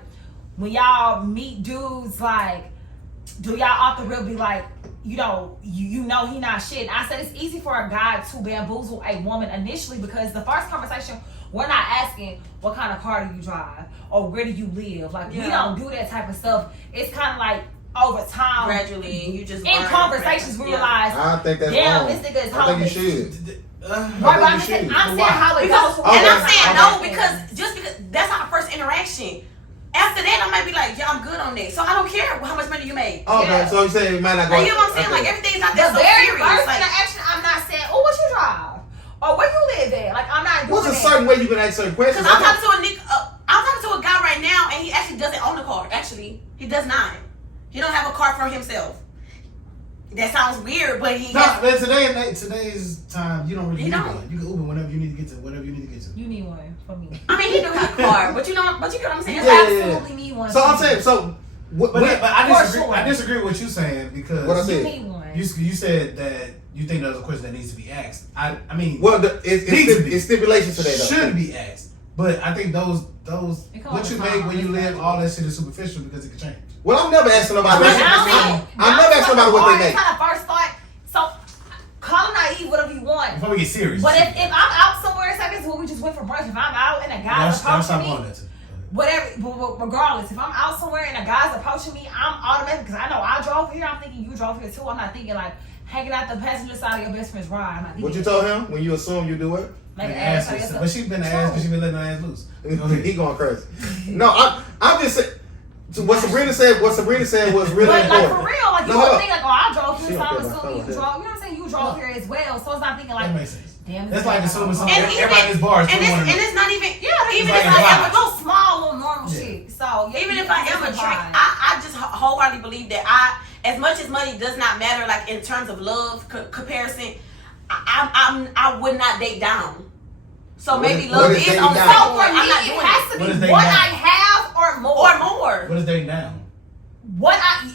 when y'all meet dudes, like, do y'all off the real be like, you know he not shit. And I said it's easy for a guy to bamboozle a woman initially because the first conversation we're not asking what kind of car do you drive or where do you live. Like we don't do that type of stuff. It's kind of like over time, gradually, you just in conversations we realize. I think that's damn, wrong. this nigga is I think homeless. you should. Right, but I'm saying how it goes. And I'm saying no because that's our first interaction. After that, I might be like, yeah, I'm good on that. So I don't care how much money you make. Okay, so you're saying it might not go. Like, you know what I'm saying? Like everything's not that The so very serious. first Like, interaction, I'm not saying, oh, what you drive? Or where you live at? Like, I'm not doing What's a certain way you can ask certain questions? because I'm talking to a guy right now, and he actually doesn't own a car. Actually, he does not. He don't have a car for himself. That sounds weird, but he. No, but today's time, you don't really need one. You can Uber whenever you need to get to whatever you need to get to. You need one for me. I mean, he do have a car, but you get what I'm saying. You absolutely need one. So I'm saying, so. But I disagree. sure. I disagree with what you're saying because What I said. You need one. you said that you think that was a question that needs to be asked. I mean, Well, it's stipulations to that though. should be asked, but I think those what you make when you live, all that shit is superficial because it can change. Well, I'm never asking nobody. I'm never asking nobody what they make. That's how I first thought. So, call it naive, whatever you want. Before we get serious. But if I'm out somewhere, say this is what we just went for brunch. If I'm out and a guy's approaching me, whatever, regardless, if I'm out somewhere and a guy's approaching me, I'm automatic because I know I drove here. I'm thinking you drove here too. I'm not thinking like hanging out the passenger side of your best friend's ride. I'm not thinking What you told him when you assume you do it? Like but she's been ass because she been letting her ass loose. He going crazy. No, I'm just saying. What Sabrina said was really But important. like for real, like you don't think like, oh, I drove here, She so I'm don't care assuming you drove. about You know what I'm saying? You drove here as well, so it's not thinking like, That makes sense. damn. That's like assuming something. And Everybody in this bar is and it's not even. Yeah, Even like if a I vibe. little small, little normal shit. So So even if I am a trick, I just wholeheartedly believe that as much as money does not matter, like in terms of love comparison, I would not date down. So maybe love is on. So for me, it has to be what I have or more. Or more. What is dating down?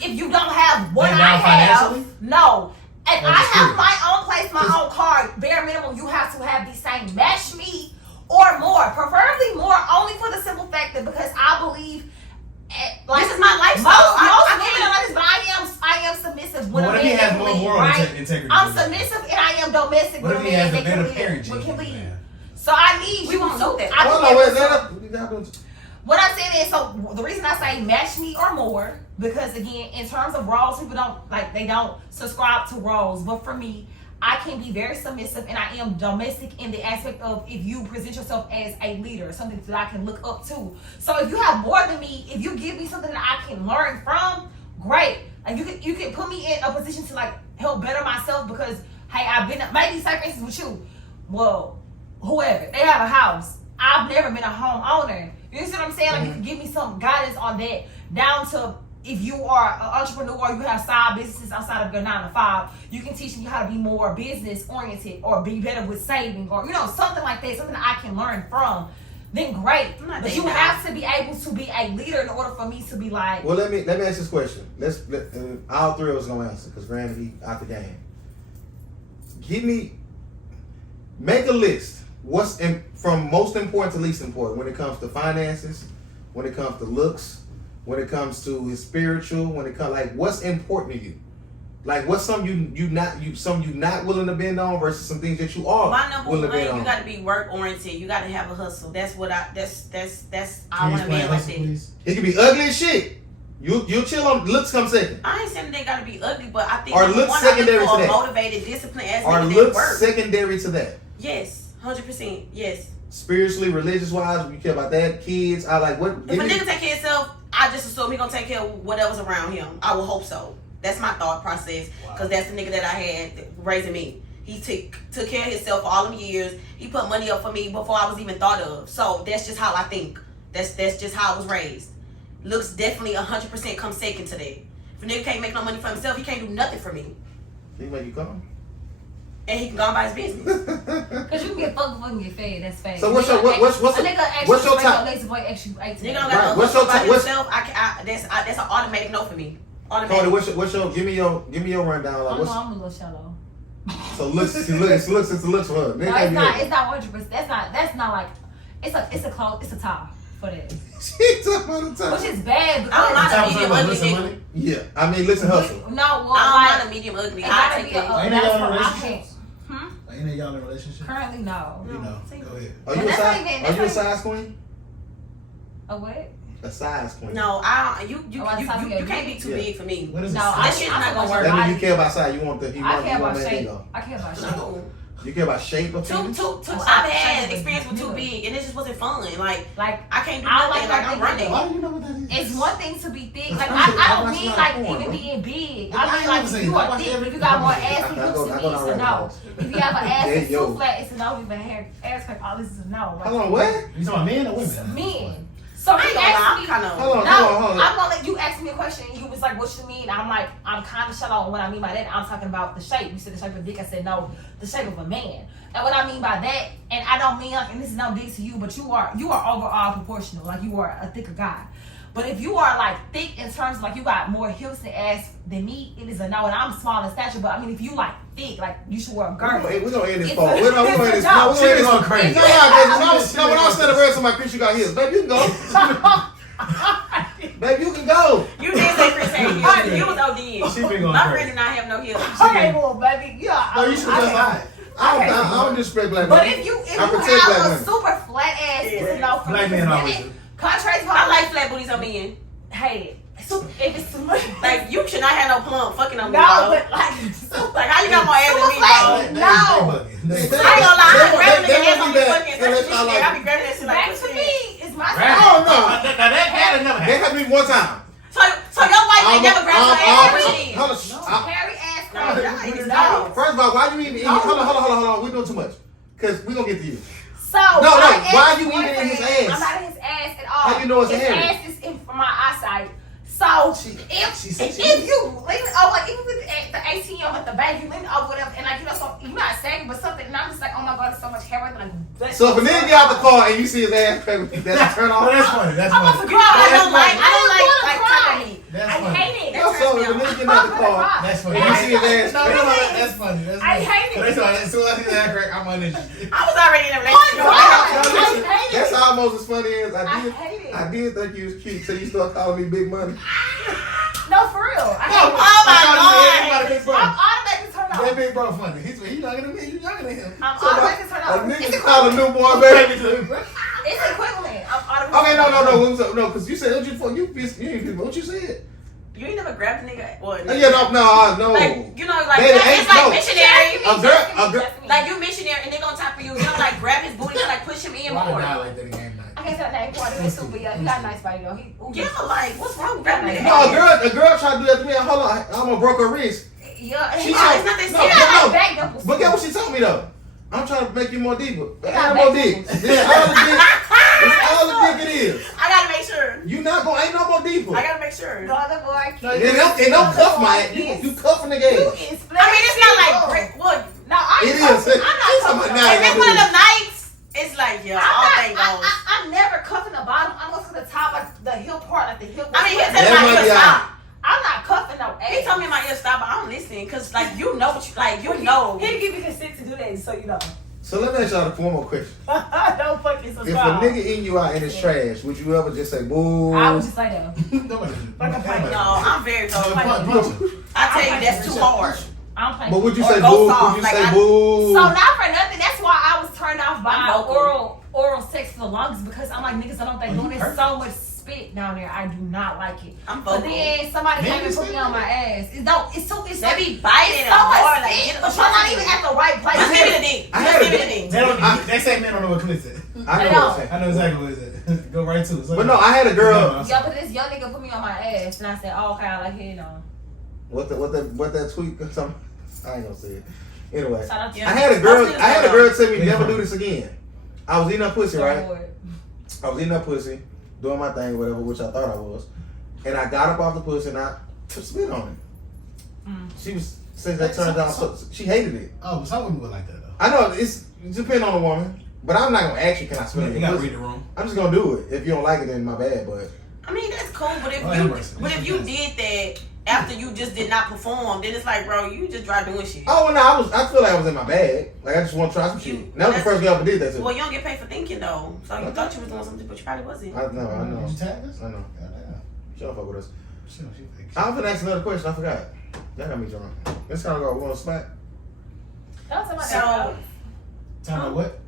If you don't have what I have, no. If I have my own place, my own car, bare minimum, you have to have the same. Match me or more, preferably more, only for the simple fact that because I believe. Like, this is my lifestyle. Most women are like this, but I am submissive. What if he has more moral integrity? I'm submissive and I am domestic. What if he has a better parent? So I need we won't know that. What I'm saying is, so the reason I say match me or more, because again, in terms of roles, people they don't subscribe to roles. But for me, I can be very submissive and I am domestic in the aspect of if you present yourself as a leader, something that I can look up to. So if you have more than me, if you give me something that I can learn from, great. Like you can put me in a position to like help better myself because hey, I've been maybe say for instance with you, well, whoever, they have a house. I've never been a homeowner. You see what I'm saying? Like you can give me some guidance on that down to if you are an entrepreneur, you have side businesses outside of your 9 to 5, you can teach me how to be more business oriented or be better with saving or, something like that, something that I can learn from, then great. But you have to be able to be a leader in order for me to be like. Well, let me ask this question. All three of us going to answer because granted he out the game. Make a list. What's from most important to least important when it comes to finances, when it comes to looks, when it comes to his spiritual, when it comes like what's important to you, like what's something you not willing to bend on versus some things that you are willing to bend on. You got to be work oriented. You got to have a hustle. That's what I want to be like that. It can be ugly as shit. You chill on looks come second. I ain't saying they got to be ugly, but I think are looks secondary to that. Motivated, disciplined ass are looks secondary to that? Yes, 100%. Yes. Spiritually, religious wise, you care about that. Kids, I like what. If a nigga take care of himself, I just assume he gonna take care of whatever's around him. I will hope so. That's my thought process. Because that's the nigga that I had raising me. He took care of himself for all them years. He put money up for me before I was even thought of. So that's just how I think. That's just how I was raised. Looks definitely 100% come second to that. If a nigga can't make no money for himself, he can't do nothing for me. He make you come. And he can go on by his business. Cause you can get fucked before you get fed. That's fake. So what's your top? Nigga don't got no hustle by himself. That's an automatic no for me. Cody, what's your give me your rundown. Like, I'm a little shallow. So looks for her. No, it's not 100%. That's not like it's a tie for that. She talking about the top. Which is bad because I don't mind a medium ugly nigga. Yeah, I mean listen hustle. No, well, I don't mind a medium ugly. I take it. Ain't y'all in a relationship? Ain't y'all in a relationship? Currently, no. You know. Go ahead. Are you a size queen? A what? A size queen. No, you can't be too big for me. What is that shit's not gonna work. That mean you care about size. You want I care about shape. I care about shape. No. You care about shape of things? I've had experience with too big, and it just wasn't fun. Like I can't do nothing. Like I'm running. Why do you know what that is? It's one thing to be thick. Like I don't mean like even being big. I mean like if you are thick, if you got more ass than hips than me, it's a no. If you have an ass that's too flat, it's a no. If you have ass crack, all this is a no. Hold on, what? You talking about men or women? Men. So he asked me, hold on. I'm gonna let you ask me a question and you was like, what you mean? I'm like, I'm kind of shut on what I mean by that. I'm talking about the shape. You said the shape of a dick. I said no, the shape of a man. And what I mean by that, and I don't mean like, and this is no dick to you, but you are overall proportional. Like you are a thicker guy. But if you are like thick in terms of like you got more hips and ass than me, it is a no. And I'm small in stature, but I mean if you like thick, like you should wear a girdle. We're gonna end this fall. We're gonna end this. No, we're gonna end this on crazy. No, when I was standing around somebody, Chris, you got his. Baby, you can go. Baby, you can go. You did say Chris had heels. You was OD. My friend did not have no heels. Okay, well, baby, yeah. No, you should just lie. I don't disrespect black women. But if you have a super flat ass, it's a no for black me. Men always do. Contrary to I like flat booties on men. Hey, if it's too much, like you should not have no plump fucking on me. No, but like how you got more ass than me? No, I ain't gonna lie. I'm grabbing the ass on me fucking. I be grabbing that shit like. Back to me, it's my. Oh no, that never happened. That happened to me one time. So your wife ain't never grabbed her ass? Hairy ass. First of all, why you even? Hold on. We're doing too much. Cause we gonna get to you. So no. Why you even in his ass? I'm not in his ass. ass at all. How you know it's a his habit? ass is in from my eyesight. So if you lean it over, even with the ATM at the bank, you lean it over whatever, and like so you're not saying, but something, and I'm just like, oh my god, there's so much hair right there. Like, So if a nigga get out the car and you see his ass crack, that's a turn off. That's funny. That's I'm funny. gonna cry. I don't like cry. That's I funny. hate it. No, so if a nigga get out the car That's funny. and you see his ass No, crack, that's funny. That's I funny. hate it. That's why as soon as I see that crack, I'm uninterested. I was already in a Oh relationship. God, I hate that's it. almost as funny as I hate it. I did think you was cute, so you start calling me Big Money. No, for real. I hate it. Oh my Everybody Big I'm Brother. automatically turned That off. Big Bro funny. He's younger than me. You younger than him. I'm So automatically turned a off. nigga It's call a equivalent. newborn baby. It's equivalent. I'm automatically Okay, turned off. no, because you said what you said. You ain't never grabbed a nigga. Well, Yeah, no. Like, you know, like, Baby, it's ain't- like no. missionary. A girl. Like, you missionary and they gonna top for you. You know, like, grab his booty and, like, push him in Why more. die like that in game night? I can't say that name for it. Super, yeah. He got a nice body though. Yeah, like, what's wrong with grabbing a No, nigga? a girl tried to do that to me. Hold on, I'm gonna broke her wrist. Yeah, She No, told- it's not that no, serious. no, back dimples. But get what she told me though. I'm trying to make you more deeper. got Ain't no more back dick. dimples. It's all the dick. It's all the dick it is. I gotta make sure. You not gonna ain't no more deeper. I gotta make sure. No other boy. They don't cuff my ass. You cuff a nigga You ass. is I mean, it's not like, what? No, I'm It not. is. I'm She's not talking cuffing about the now. If it's one of them nights, it's like, yeah, all thing goes. I'm never cuffing the bottom. I'm going to the top, like the heel part, like the heel. I mean, he part. said That my might ear be stop. I'm not cuffing no ass. He told me my ear stop, but I'm listening because, like, you know what you like. You know. He'll give me consent to do that, so you know. So let me ask y'all one more question. Don't fucking If a subscribe. nigga in you out and it's trash, would you ever just say boo? I was just like that. Nobody. Like a fight. No, I'm very tough. Punch him. I tell you, that's too hard. I'm playing. But would you Or say go boo? soft, Would you like say I- boo? So not for nothing. That's why I was turned off by I'm vocal. oral sex for the longest because I'm like niggas. I don't think doing there's so much spit down there. I do not like it. I'm But vocal. then somebody came and put me on my ass. It's so They be biting so hard, much like, spit, get but the you're not fuck even out. at the right place. Just give me the dick. I Just had give me a- the dick. They say men don't know what Clint said. I They know what don't. I'm I know exactly what it said. Go right to it. But no, I had a girl. Yeah, but this young nigga put me on my ass, and I said, "Oh, okay, I like it." No, What that tweet? Something. I ain't gonna say it. Anyway, shout out to I had a girl. Yeah. I had a girl tell me never do this again. I was eating up pussy, right? Lord. I was eating up pussy, doing my thing, whatever, which I thought I was, and I got up off the pussy and I spit on it. She was since that turned down, so she hated it. Oh, some women would like that though. I know it depends on the woman, but I'm not gonna ask you, can I spit on You your gotta pussy? read the room. I'm just gonna do it. If you don't like it, then my bad. But I mean, that's cool, but if Oh, you mercy. did that after you just did not perform, then it's like, bro, you just dry doing shit. oh, well, no, I feel like I was in my bag. Like I just want to try some shit. That was the first girl I ever did that to. Well, you don't get paid for thinking though, so you thought you was doing something, but you probably wasn't. I know. Did you tag us? I know. Goddamn. She don't fuck with us. She fake. I'm gonna ask another question. I forgot. That got me drunk. Let's kind of go one spot. Don't tell my So- dad. Talk about what?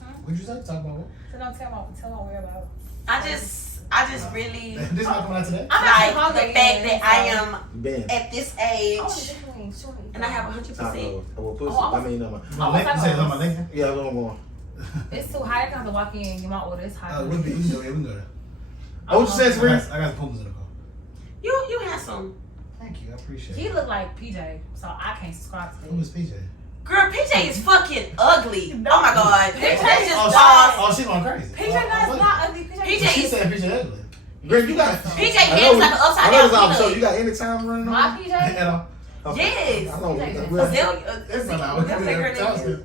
Huh? What'd you say? Talk about what? So don't tell my whereabouts. I just really This not coming out today? I'm like not the hungry fact again, that I so- am Ben. at this I age want to get wings, sure. and I have Top 100%. of well, pussy. Oh, I mean, You said something about Lincoln? yeah, I'm going. It's too high. I have to walk in and get my order. It's high. We can go there. Oh, what you said, I Sabrina? got some pumas in the car. You have some. Thank you, I appreciate He it. look like PJ, so I can't subscribe to Who that. is PJ? Girl, PJ is fucking ugly. No. Oh my god. PJ That's is just Oh, balls. oh, she going crazy. PJ not ugly. PJ She is said PJ ugly. Greg, you got. PJ I head know is like an I upside know down it's off the show. peanut. You got any time running My on? PJ. At all. Okay. Yes. I know. It's not out. That's like her name.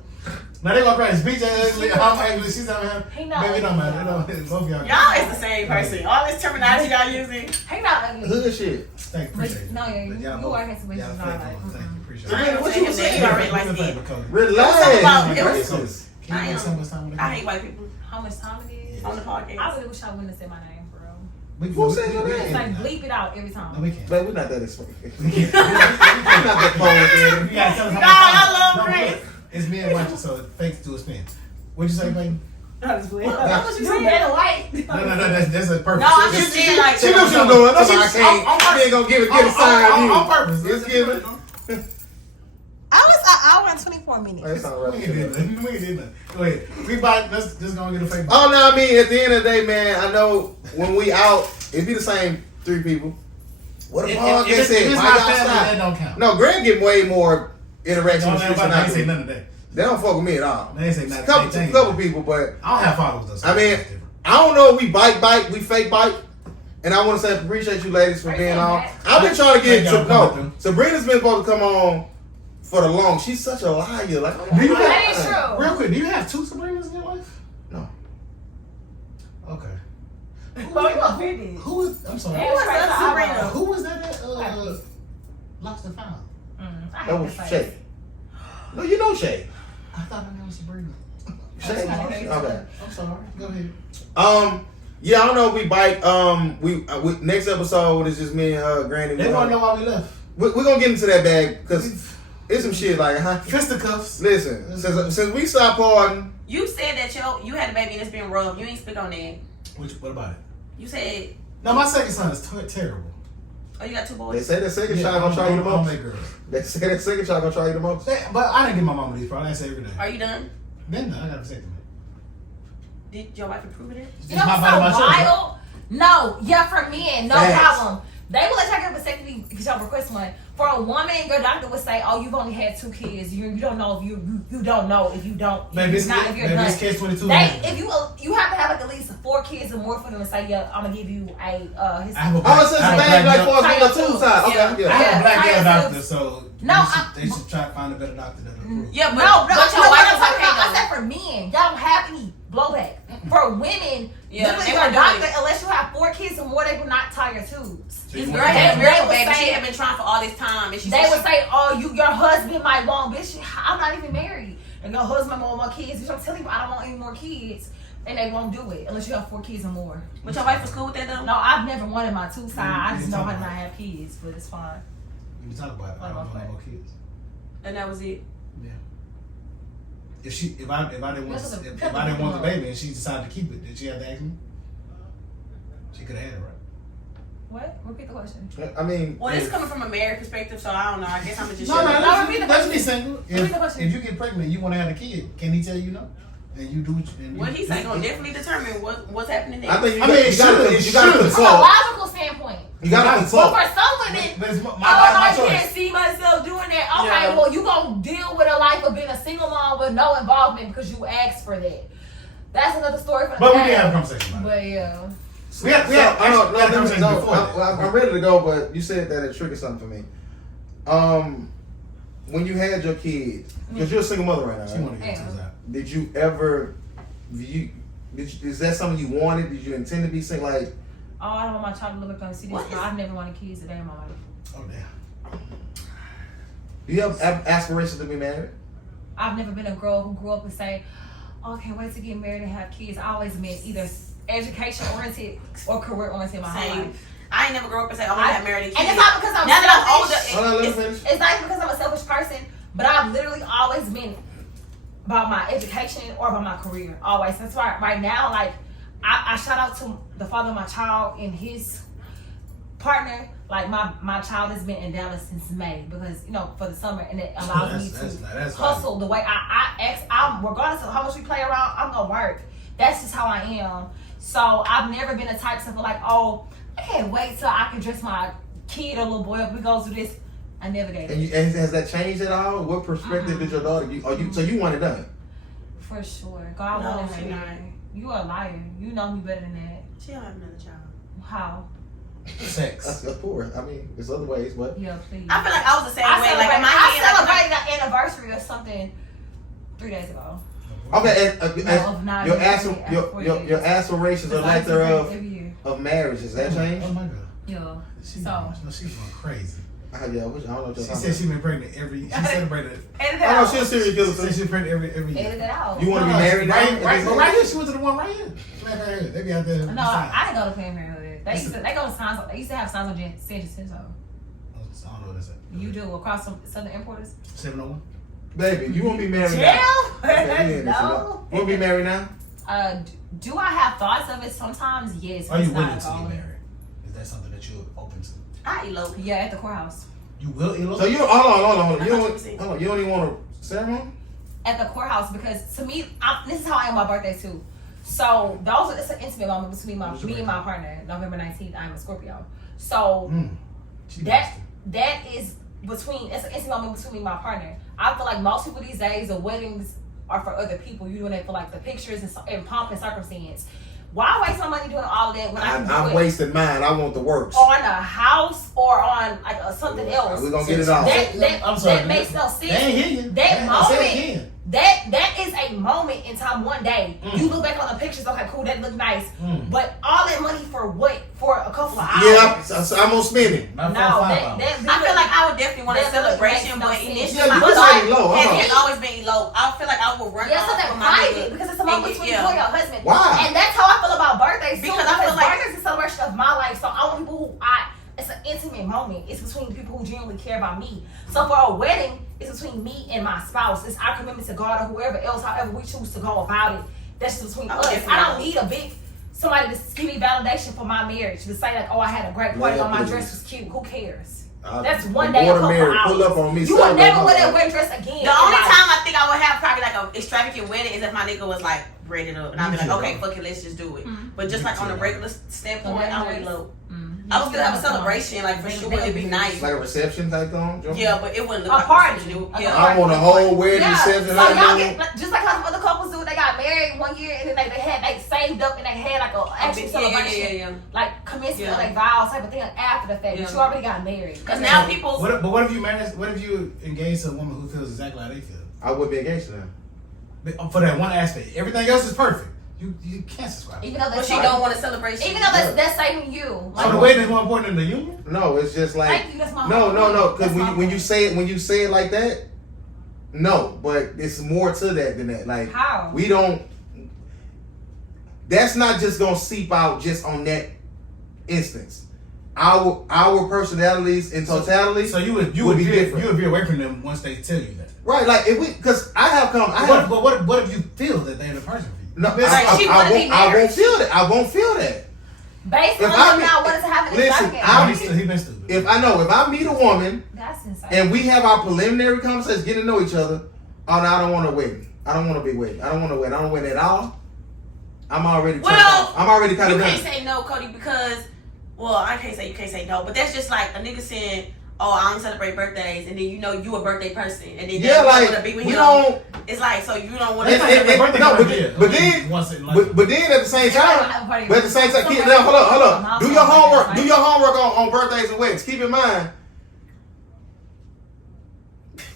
Now they going crazy. PJ ugly. I'm ugly. She's out here. He not Baby, it don't ugly. matter. Both of y'all. Y'all is the same person. All this terminology y'all using. He not ugly. Hood shit. Thank you. Appreciate it. No, yeah, But you y'all are handsome, but y'all you're not fake like. ones. Thank you. Appreciate I it. mean, what you was saying? You already like Give me a skin. favor, Cody. Relax. It you was- racist. Can you make so much time with I hate white people How much time it is? on the podcast. I really wish I wouldn't have said my name for real. Who said your name? It's like bleep it out every No, time. we can't. But we're not that expensive. We can't. We're not that cold, man. You gotta tell us how No, much time. I love No, Chris. look, it's me and watching, so fakes do a spin. What'd you say, Peyton? What you red and white. No, that's a purpose. No, I'm just saying like She knew what she was doing. That's why I can't. on She ain't gonna give a sign of you. On purpose. It's given. I was an hour and 24 minutes. That sound right. We ain't did nothing. We ain't did nothing. Go ahead. We buy. Let's just go and get a fake. Oh no, I mean at the end of the day, man, I know when we out, it be the same 3 people. What the fuck they If said? it's Why not y'all family, that stop? don't count. No, Greg get way more interaction Don't with streets than they I ain't say do. none of that. They don't fuck with me at all. They ain't say nothing. Couple people, but I don't have followers though. So I mean, that's different. I don't know if we bite, we fake bite. And I want to say appreciate you ladies for being on. I've been trying to get Sabrina's been supposed to come on for the long. She's such a liar. Like, that is true. Real quick, do you have 2 Sabrinas in your life? No. Okay. Who is? I'm sorry. Sabrina? Who was that? Lost and Found. That was Shay. No, you know Shay. I thought her name was Sabrina. Shay. Okay. I'm sorry. Go ahead. Yeah, I don't know if we bite. We next episode is just me and Granny. They want to know why we left. We're gonna get into that bag because it's some shit like, fisticuffs. Listen, since we stopped partying. You said that you had a baby and it's been rough. You ain't speak on that. What about it? You said. No, my second son is terrible. Oh, you got 2 boys? They say that second child gonna try you the most. Girls. They say that second child gonna try you the most. But I didn't give my mama these problems. I say every day. Are you done? Then I got a vasectomy. Did your wife approve of it? You know what's so wild? No, yeah, for men, no problem. They will let y'all get a vasectomy because y'all request one. For a woman, your doctor would say, "Oh, you've only had 2 kids. You don't know if you don't know if you don't. Maybe it's not if you're done. It's catch-22. If you have to have like at least 4 kids or more for them to say, yeah, I'm gonna give you a his. I have a black two side. Okay, I have a black girl doctor, so no, they should try to find a better doctor than approve. Yeah, but your wife is okay. I said for men, y'all don't have any blowback. For women, literally your doctor, unless you have 4 kids or more, they will not tie your tubes. This girl had a girl, baby. She had been trying for all this time, and they would say, "Oh, your husband might want, bitch. I'm not even married, and your husband might want more kids." Bitch, I'm telling you, I don't want any more kids, and they won't do it unless you have 4 kids or more. But your wife was cool with that though? No, I've never wanted my 2 side. I just know how to not have kids, but it's fine. We can talk about it. I don't want no more kids. And that was it. Yeah. If I didn't want the baby and she decided to keep it, did she have to ask me? She could have had it, right? What? Repeat the question. I mean, well, this is coming from a married perspective, so I don't know. I guess I'm just let's be single. If you get pregnant, you want to have a kid. Can he tell you no? And you do it. Well, he's gonna definitely determine what's happening next. I think you got to consult. From a logical standpoint. You got to consult. But for some women, I can't see myself doing that. Okay, well, you gonna deal with a life of being a single mom with no involvement because you asked for that. That's another story for the But we did have a conversation about it. But yeah. I'm ready to go, but you said that it triggered something for me. When you had your kid, because you're a single mother right now, she wanted to get out. Did you ever view? Is that something you wanted? Did you intend to be single? Like, oh, I don't want my child to look up and see this. I've never wanted kids a day in my life. Oh damn. Do you have aspirations to be married? I've never been a girl who grew up and say, "Oh, I can't wait to get married and have kids." I always been either education oriented or career oriented my whole life. I ain't never grew up and say, "Oh, I got married and kids." And it's not because I'm now that I'm older. It's not because I'm a selfish person, but I've literally always been about my education or about my career. Always. That's why right now, like I shout out to the father of my child and his partner. Like my child has been in Dallas since May because for the summer, and it allows me to hustle the way I'm regardless of how much we play around, I'm gonna work. That's just how I am. So I've never been a type to feel like, oh, I can't wait till I can dress my kid or little boy up. We go through this. I never gave it. And has that changed at all? What perspective did your daughter? So you want it done? For sure. God wanted her. You are a liar. You know me better than that. She don't have another child. How? Sex. That's poor. I mean, there's other ways, but yeah, please. I feel like I was the same way. Like in my head, I celebrated an anniversary or something 3 days ago. Okay, and your aspirations or lack thereof of marriage, has that changed? Oh my God. Yeah. She's going crazy. I don't know what she said she's been pregnant she celebrated it. Edit that out. She's a serial killer. She said she's pregnant every year. Edit that out. You want to be married now? Right here. She went to the one right here. Right here. They be out there. No, I didn't go to Planned Parenthood. They go to signs. They used to have signs on San Jacinto. I don't know what that's. You do across some Southern importers. 701. Baby, you won't be married now. Okay, no. You won't be married now? Do I have thoughts of it sometimes? Yes. Are you willing to get married? Is that something that you're open to? I elope. Yeah, at the courthouse. You will elope? So you hold on. You don't even want a ceremony? At the courthouse, because to me, this is how I am my birthday too. So it's an intimate moment between me and my partner. November 19th, I'm a Scorpio. So that is it's an intimate moment between me and my partner. I feel like most people these days, the weddings are for other people. You're doing it for like the pictures and pomp and circumstance. Why waste my money doing all of that when I'm wasting mine. I want the works. On a house or on like something else. We're gonna get it off. I'm sorry, that makes no sense. They ain't hear you. That moment, that is a moment in time. One day, you look back on the pictures. Okay, cool, that looked nice. But all that money for what? For a couple of hours? Yeah, I'm gonna spend it. No, I feel like I would definitely want a celebration, but initially my life has always been low. I feel like I would run off something for my private because it's a moment between you and your husband. Why? And that's how I feel about birthdays too. Because I feel like birthdays is a celebration of my life. So I want people who it's an intimate moment. It's between people who genuinely care about me. So for a wedding, it's between me and my spouse. It's our commitment to God or whoever else, however we choose to go about it. That's just between us. I don't need a big somebody to give me validation for my marriage to say like, oh, I had a great party, or my dress was cute. Who cares? That's one day, a couple hours. Pull up on me. You will never wear that wedding dress again. The only time I think I would have probably like an extravagant wedding is if my nigga was like braided up, and I'd be like, okay, fuck it, let's just do it. But just like on a regular standpoint, I would low. I would still have a celebration, like for sure, it'd be nice. Like a reception type thing? Yeah, but it wouldn't look a like party. Yeah. I want a whole wedding reception. So y'all get just like how other couples do. They got married one year and then they saved up and they had like a actual celebration, like commencement of their vows type of thing after the fact. But you already got married. Because now people. But what if you married? What if you engaged to a woman who feels exactly how they feel? I would be engaged to them. For that one aspect, everything else is perfect. You can't subscribe. Even though she don't want a celebration. Even though that's saving you. So the wedding is more important than the union? No, it's just like thank you, that's my no. Because when you say it like that, no. But it's more to that than that. Like how we don't. That's not just gonna seep out just on that instance. Our personalities in totality. So you would be different. You would be away from them once they tell you that. Right, like if because I have come. What if you feel that they're the person for you? No, I won't feel that. I won't feel that. Based on what is happening. Listen, he been stupid. If I meet a woman, that's insane. And we have our preliminary conversations, getting to know each other. Oh no, I don't want to wait. I don't want to be waiting. I don't want to wait. I don't wait at all. I'm already. I'm already kind of. You can't say no, Cody, because I can't say you can't say no, but that's just like a nigga saying, "Oh, I don't celebrate birthdays," and then you know you a birthday person, and then you want to be with him. It's like so you don't want to. But then at the same time, hold on. Do your homework. Do your homework on birthdays and weddings. Keep in mind.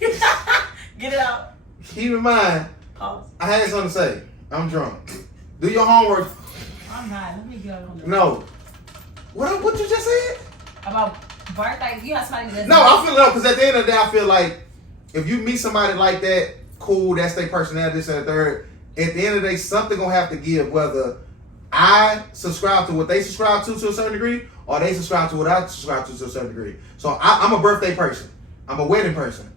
Get it out. Keep in mind. Pause. I had something to say. I'm drunk. Do your homework. I'm not. Let me get on. No. What you just said? About birthdays. You have somebody that's. No, I feel because at the end of the day, I feel like if you meet somebody like that, cool, that's their personality, this and the third. At the end of the day, something gonna have to give, whether I subscribe to what they subscribe to a certain degree, or they subscribe to what I subscribe to a certain degree. So I'm a birthday person. I'm a wedding person.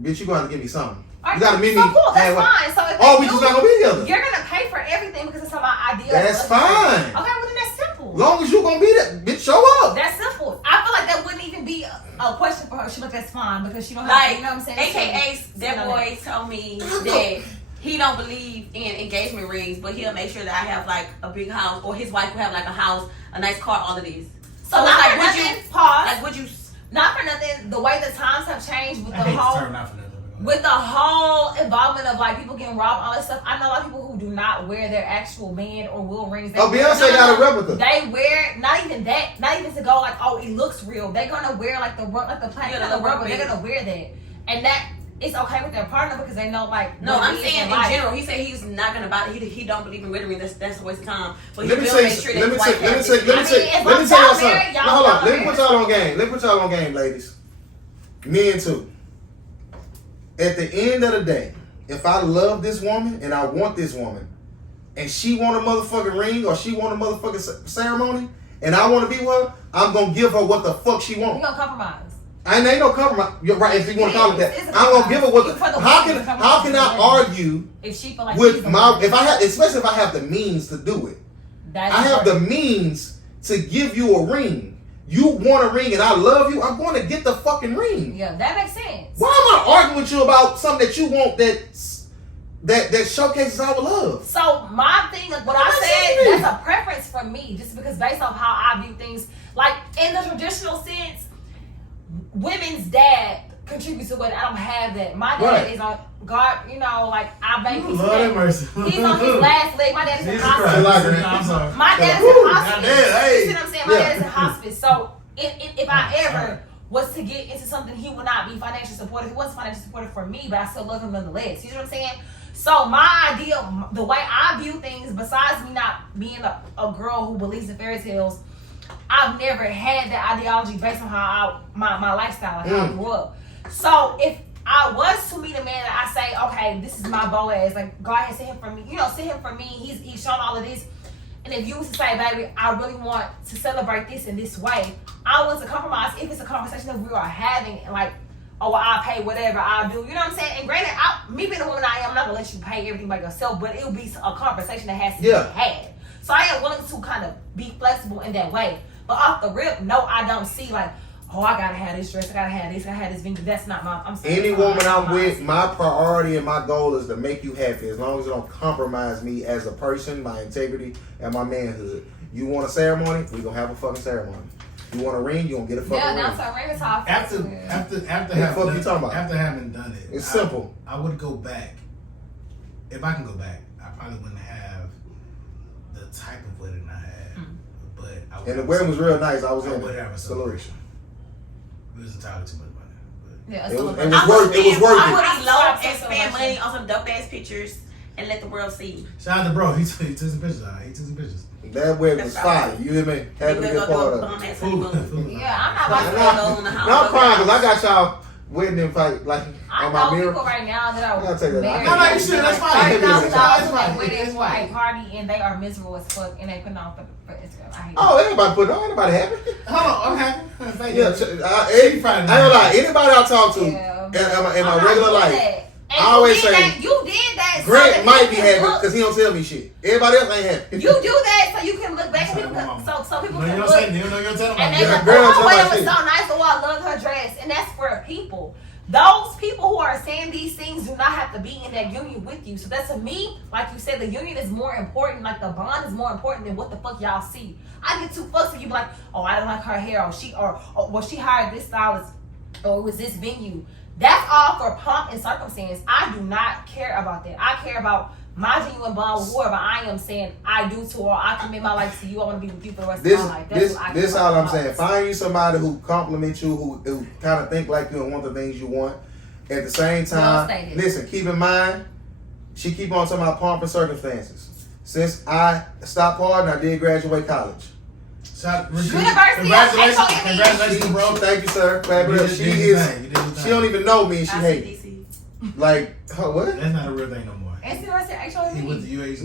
Bitch, you gonna have to give me something. You gotta meet me. So cool, that's fine. So if we just not gonna be together. You're gonna pay for everything because it's about ideas. That's fine. Okay, well then that's simple. Long as you gonna be there, bitch, show up. That's simple. I feel like that wouldn't even be a question for her. She look, that's fine because she don't have, like, you know what I'm saying? AKA, that boy told me that he don't believe in engagement rings, but he'll make sure that I have like a big house, or his wife will have like a house, a nice car, all of these. So not like, for nothing. Pause. Like, would you? Not for nothing. The way the times have changed with the whole. Not for nothing. With the whole involvement of like people getting robbed, all that stuff, I know a lot of people who do not wear their actual man or will rings. Beyonce got a replica. They wear not even that, not even to go like, oh, it looks real. They're gonna wear like the platinum, the rubber. They're gonna wear that, and that it's okay with their partner because they know like. No, I'm saying in general. He said he's not gonna buy it. He don't believe in wedding rings. That's a waste of time. But he will make sure that his wife has it. Let me tell y'all something. Hold on. Let me put y'all on game. Let me put y'all on game, ladies. Men too. At the end of the day, if I love this woman and I want this woman, and she want a motherfucking ring or she want a motherfucking ceremony, and I want to be with her, I'm gonna give her what the fuck she want. You gonna compromise? I ain't no compromise. You're right. If you want to call it that, I'm gonna give her what. How can I argue if she feel like with my especially if I have the means to do it? I have the means to give you a ring. You want a ring and I love you, I'm going to get the fucking ring. Yeah, that makes sense. Why am I arguing with you about something that you want that showcases our love? So my thing, what I said, that's a preference for me, just because based off how I view things. Like in the traditional sense, women's dad contribute to it. I don't have that. My dad is on God, you know, like I bank his Lord have mercy. He's on his last leg. My dad is in Jesus hospice. Christ. I'm sorry. My dad is in hospice. Hey. You see what I'm saying? My dad is in hospice. So if I ever was to get into something, he would not be financially supportive. He wasn't financially supportive for me, but I still love him nonetheless. You know what I'm saying? So my idea, the way I view things, besides me not being a girl who believes in fairy tales, I've never had that ideology based on how my lifestyle, like how I grew up. So if I was to meet a man that I say, okay, this is my Boaz, like God has sent him for me, you know, sent him for me, he's shown all of this. And if you was to say, baby, I really want to celebrate this in this way, I was to compromise if it's a conversation that we are having, and like, oh, well, I'll pay whatever I'll do. You know what I'm saying? And granted, me being the woman I am, I'm not going to let you pay everything by yourself, but it'll be a conversation that has to be had. So I am willing to kind of be flexible in that way. But off the rip, no, I don't see like, oh, I got to have this dress, I got to have this, I have this venue. That's not my, I'm saying. Any woman I'm with, my priority and my goal is to make you happy as long as it don't compromise me as a person, my integrity, and my manhood. You want a ceremony? We going to have a fucking ceremony. You want a ring? You gonna get a fucking ring. Yeah, that's a ring is how I After having done it, it's simple. I would go back. If I can go back, I probably wouldn't have the type of wedding I had. But I would. And the wedding was real nice. I would have a celebration. It was entirely too much money. But yeah, it was worth it. I would elope and spend money on some dope ass pictures and let the world see. Shout out to bro. He took some pictures out. He took some pictures. That wedding was fire. You hear me? Had to be a part of it. Yeah, I'm not about to No, I'm crying because I got y'all wedding invite like I on my know mirror. people right now that are I gotta take that married. out. No, you should. That's fine. $30,000 wedding for a party and they are miserable as fuck and they put on for Instagram. I hate Oh, everybody put on. Anybody happy? Hold on, I'm happy. Thank Yeah, you. I ain't gonna lie. Anybody I talk to in my regular life, I always say you did that. Grant might be happy because he don't tell me shit. Everybody else ain't happy. You do that so you can look back and people so people can look. You know you're telling And me. they like, oh, well, it was so nice. Oh, I love her dress. And that's for people. Those people who are saying these things do not have to be in that union with you. So that's to me, like you said, the union is more important. Like the bond is more important than what the fuck y'all see. I get 2 fucks if you be like, oh, I don't like her hair, or she hired this stylist, or it was this venue. That's all for pomp and circumstance. I do not care about that. I care about my genuine bond with whoever I am saying I do to, or I commit my life to you. I want to be with you for the rest of my life. This all I'm saying. Find you somebody who compliments you, who kind of think like you and want the things you want. At the same time, listen, keep in mind, she keep on talking about pomp and circumstances. Since I stopped partying, I did graduate college. Congratulations, bro. Thank you, sir. Fabulous. She don't even know me and she hates me. Like, what? That's not a real thing no more. He went to UH.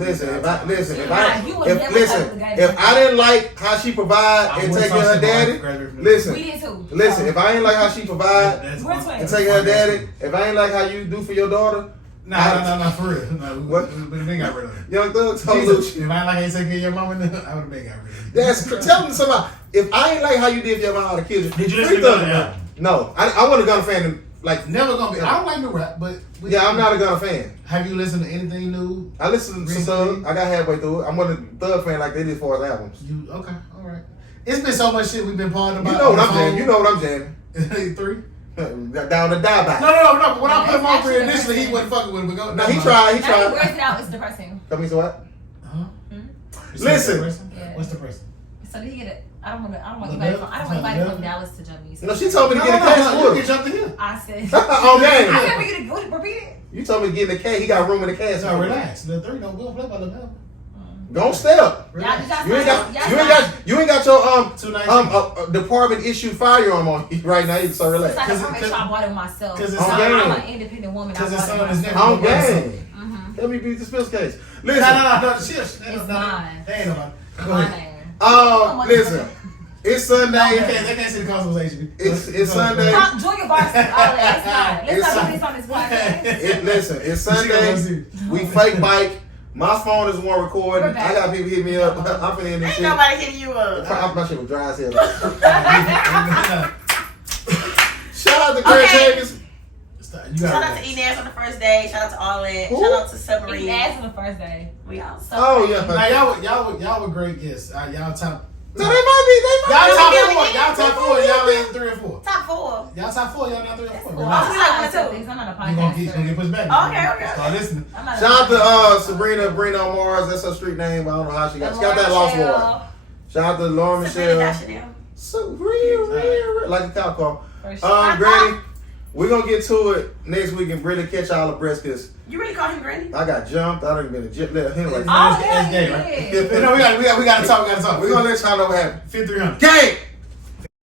If I didn't like how she provide and take care of her daddy, listen, if I ain't like how she provide and take care of her daddy, if I ain't like how you do for your daughter, no, for real. No, what? We got rid of it. Young Thug told Lucci. If I ain't like how you take care of your mama, I would have been got rid of it. That's telling somebody. If I ain't like how you did for your mama, I would have killed you. Did you listen to Gunna? No, I wasn't a Gunna fan. Like never gonna be. I don't like new rap, but yeah, I'm not a Gunna fan. Have you listened to anything new? I listened to some Thug. I got halfway through it. I'm one of the Thug fan like they did for his albums. Okay, all right. It's been so much shit we've been partying about. You know what I'm jamming. You know what I'm jamming. 3. Down to die by. No. When I put him on 3 initially, he wasn't fucking with it. But no, he tried. Working out is depressing. Tell me so what? Listen. Yeah. What's the person? So did he get it? I don't want anybody from Dallas to jump me. No, she told me to get a cash for it. Jump to him. I said. Oh man. I never get a repeat it. You told me to get in the cash. He got room in the cash. No, relax. The 3 don't go play by the bell. Don't step. You ain't got your department issued firearm on you right now. So relax. I bought it myself. I'm an independent woman. I'm game. Let me beat this pills case. Listen. No. It's mine. They ain't nobody. My name. Listen. It's Sunday. They can't see the conversation. It's Sunday. Junior varsity. It's not. Let's not do this on this podcast. Listen, it's Sunday. We fake bike. My phone is one recording. I got people hit me up. I'm finna end this shit. Ain't nobody hitting you up. My shit was dry as hell. Shout out to Greg Davis. Shout out to Inez on the first day. Shout out to all that. Shout out to Submarine. Inez on the first day. We out. Oh yeah. Now y'all were great guests. Y'all top No, they might be. Y'all top 4. Y'all top 4. Y'all ain't 3 or 4. Top 4. Y'all top 4. Y'all not 3 or 4. Well, Relax. we like one, I too. think I'm not a You gonna get pushed back. Okay. Start listening. Shout out to Sabrina Brino Mars. That's her street name. But I don't know how she got. She got that Lost Boy. Shout out to Lauren Michelle. Sabrina, like a cow call. Granny, we're gonna get to it next week and really catch all the breasts because You really call him Granny? I got jumped. I don't even been a jet letter. Anyway, That's gay, right? No, we gotta talk. we're gonna let y'all know what happened. 5300. Gang!